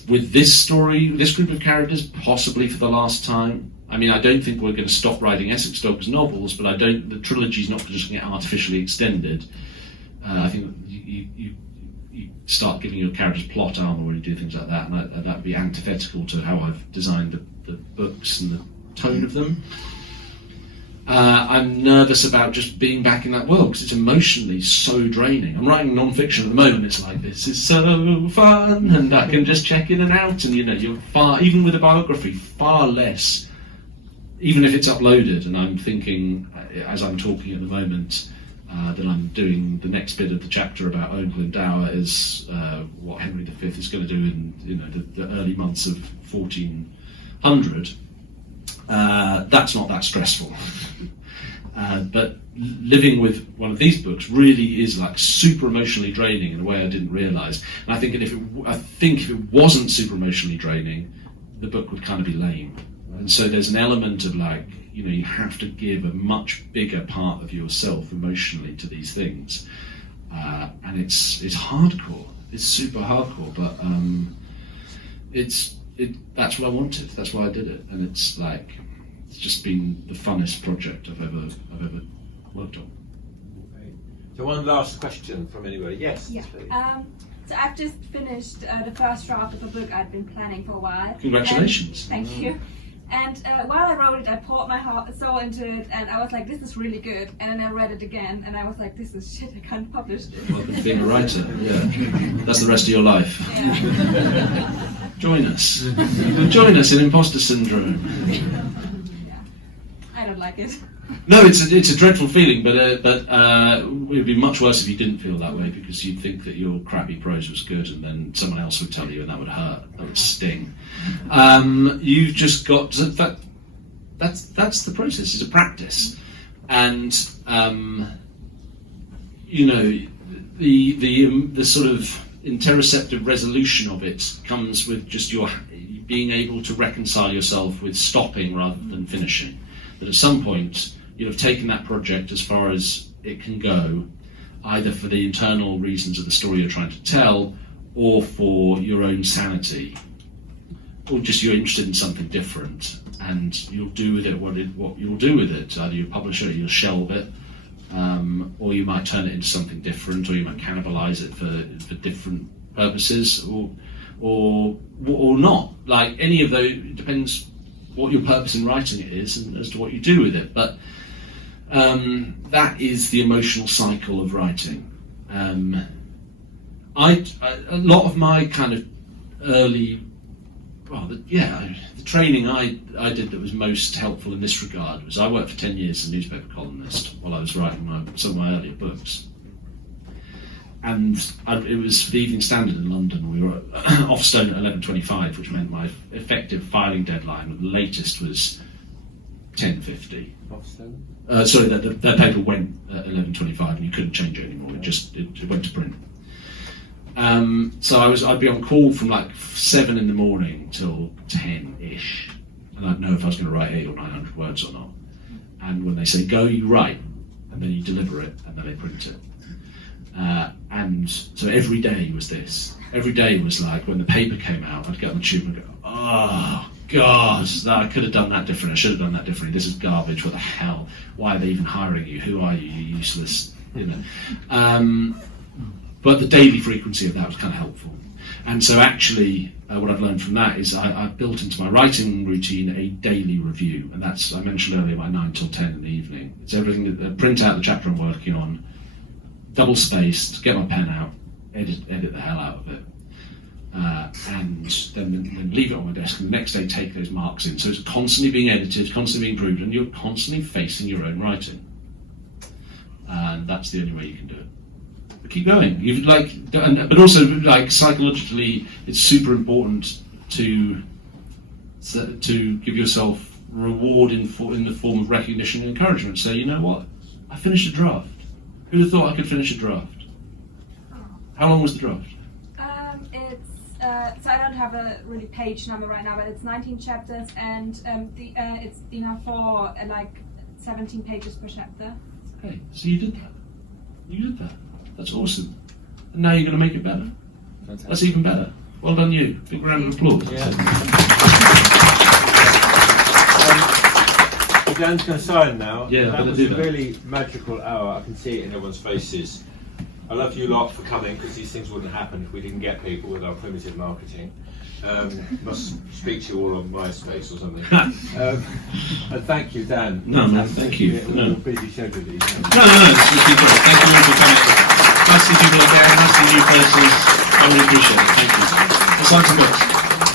with this story, this group of characters, possibly for the last time. I mean, I don't think we're going to stop writing Essex Dogs novels, but the trilogy's not just going to get artificially extended. I think you start giving your characters plot armor when you do things like that, and that would be antithetical to how I've designed the books and the tone of them. I'm nervous about just being back in that world, because it's emotionally so draining. I'm writing non-fiction at the moment, it's like, this is so fun, and I can just check in and out, and you're far, even with a biography, far less, even if it's uploaded, and I'm thinking, as I'm talking at the moment, that I'm doing the next bit of the chapter about Ogle and Dower is what Henry V is going to do in the early months of 1400. that's not that stressful. But living with one of these books really is like super emotionally draining in a way I didn't realise. And I think if it wasn't super emotionally draining, the book would kind of be lame. And so there's an element of like, you have to give a much bigger part of yourself emotionally to these things, and it's hardcore. It's super hardcore, but that's what I wanted. That's why I did it, and it's just been the funnest project I've ever worked on. So one last question from anybody. Yes. Yeah. Please. So I've just finished the first draft of a book I'd been planning for a while. Congratulations. Thank you. And while I wrote it, I poured my soul into it, and I was like, this is really good. And then I read it again, and I was like, this is shit, I can't publish this. Welcome to being a writer. Yeah, that's the rest of your life. Yeah. Join us. Join us in imposter syndrome. Yeah. I don't like it. No, it's a dreadful feeling, but it would be much worse if you didn't feel that way, because you'd think that your crappy prose was good, and then someone else would tell you, and that would hurt. That would sting. You've just got that. That's the process. It's a practice, and the sort of interoceptive resolution of it comes with just your being able to reconcile yourself with stopping rather than finishing. That at some point you'll have taken that project as far as it can go, either for the internal reasons of the story you're trying to tell, or for your own sanity, or just you're interested in something different, and you'll do with it what you'll do with it. Either you publish it, or you'll shelve it, or you might turn it into something different, or you might cannibalize it for different purposes, or not. Like any of those, it depends what your purpose in writing it is, and as to what you do with it. But that is the emotional cycle of writing. A lot of my kind of early, the training I did that was most helpful in this regard was I worked for 10 years as a newspaper columnist while I was writing some of my earlier books. And it was the Evening Standard in London. We were off stone at 11:25, which meant my effective filing deadline of the latest was 10:50. Off stone? Sorry, that paper went at 11:25, and you couldn't change it anymore. It went to print. So I'd be on call from like 7 in the morning till 10-ish, and I'd know if I was going to write 800 or 900 words or not. And when they say go, you write, and then you deliver it, and then they print it. And so every day was this. Every day was like when the paper came out, I'd get on the tube and go, oh God, I could have done that different. I should have done that differently. This is garbage. What the hell? Why are they even hiring you? Who are you? You useless. But the daily frequency of that was kind of helpful. And so actually, what I've learned from that is I've built into my writing routine a daily review, and that's, I mentioned earlier, by 9 till 10 in the evening. It's everything that print out the chapter I'm working on, double spaced, get my pen out, edit the hell out of it, and then leave it on my desk, and the next day take those marks in. So it's constantly being edited, constantly being improved, and you're constantly facing your own writing. And that's the only way you can do it. But keep going. But also, like, psychologically, it's super important to give yourself reward in the form of recognition and encouragement. So, you know what? I finished a draft. Who'd have thought I could finish a draft? How long was the draft? So I don't have a really page number right now, but it's 19 chapters, and it's enough for like 17 pages per chapter. Hey, so you did that. You did that. That's awesome. And now you're going to make it better. Fantastic. That's even better. Well done, you. Big round of applause. Yeah. Dan's going to sign now. Yeah, that was a really magical hour. I can see it in everyone's faces. I love you lot for coming, because these things wouldn't happen if we didn't get people with our primitive marketing. Must speak to you all on MySpace or something. And thank you, Dan. No, thank you. We're all busy schedule these days. No, it's been great. Thank you all for coming. Nice to see people again, nice to see new faces. I really appreciate it. Thank you. Let's sign some books.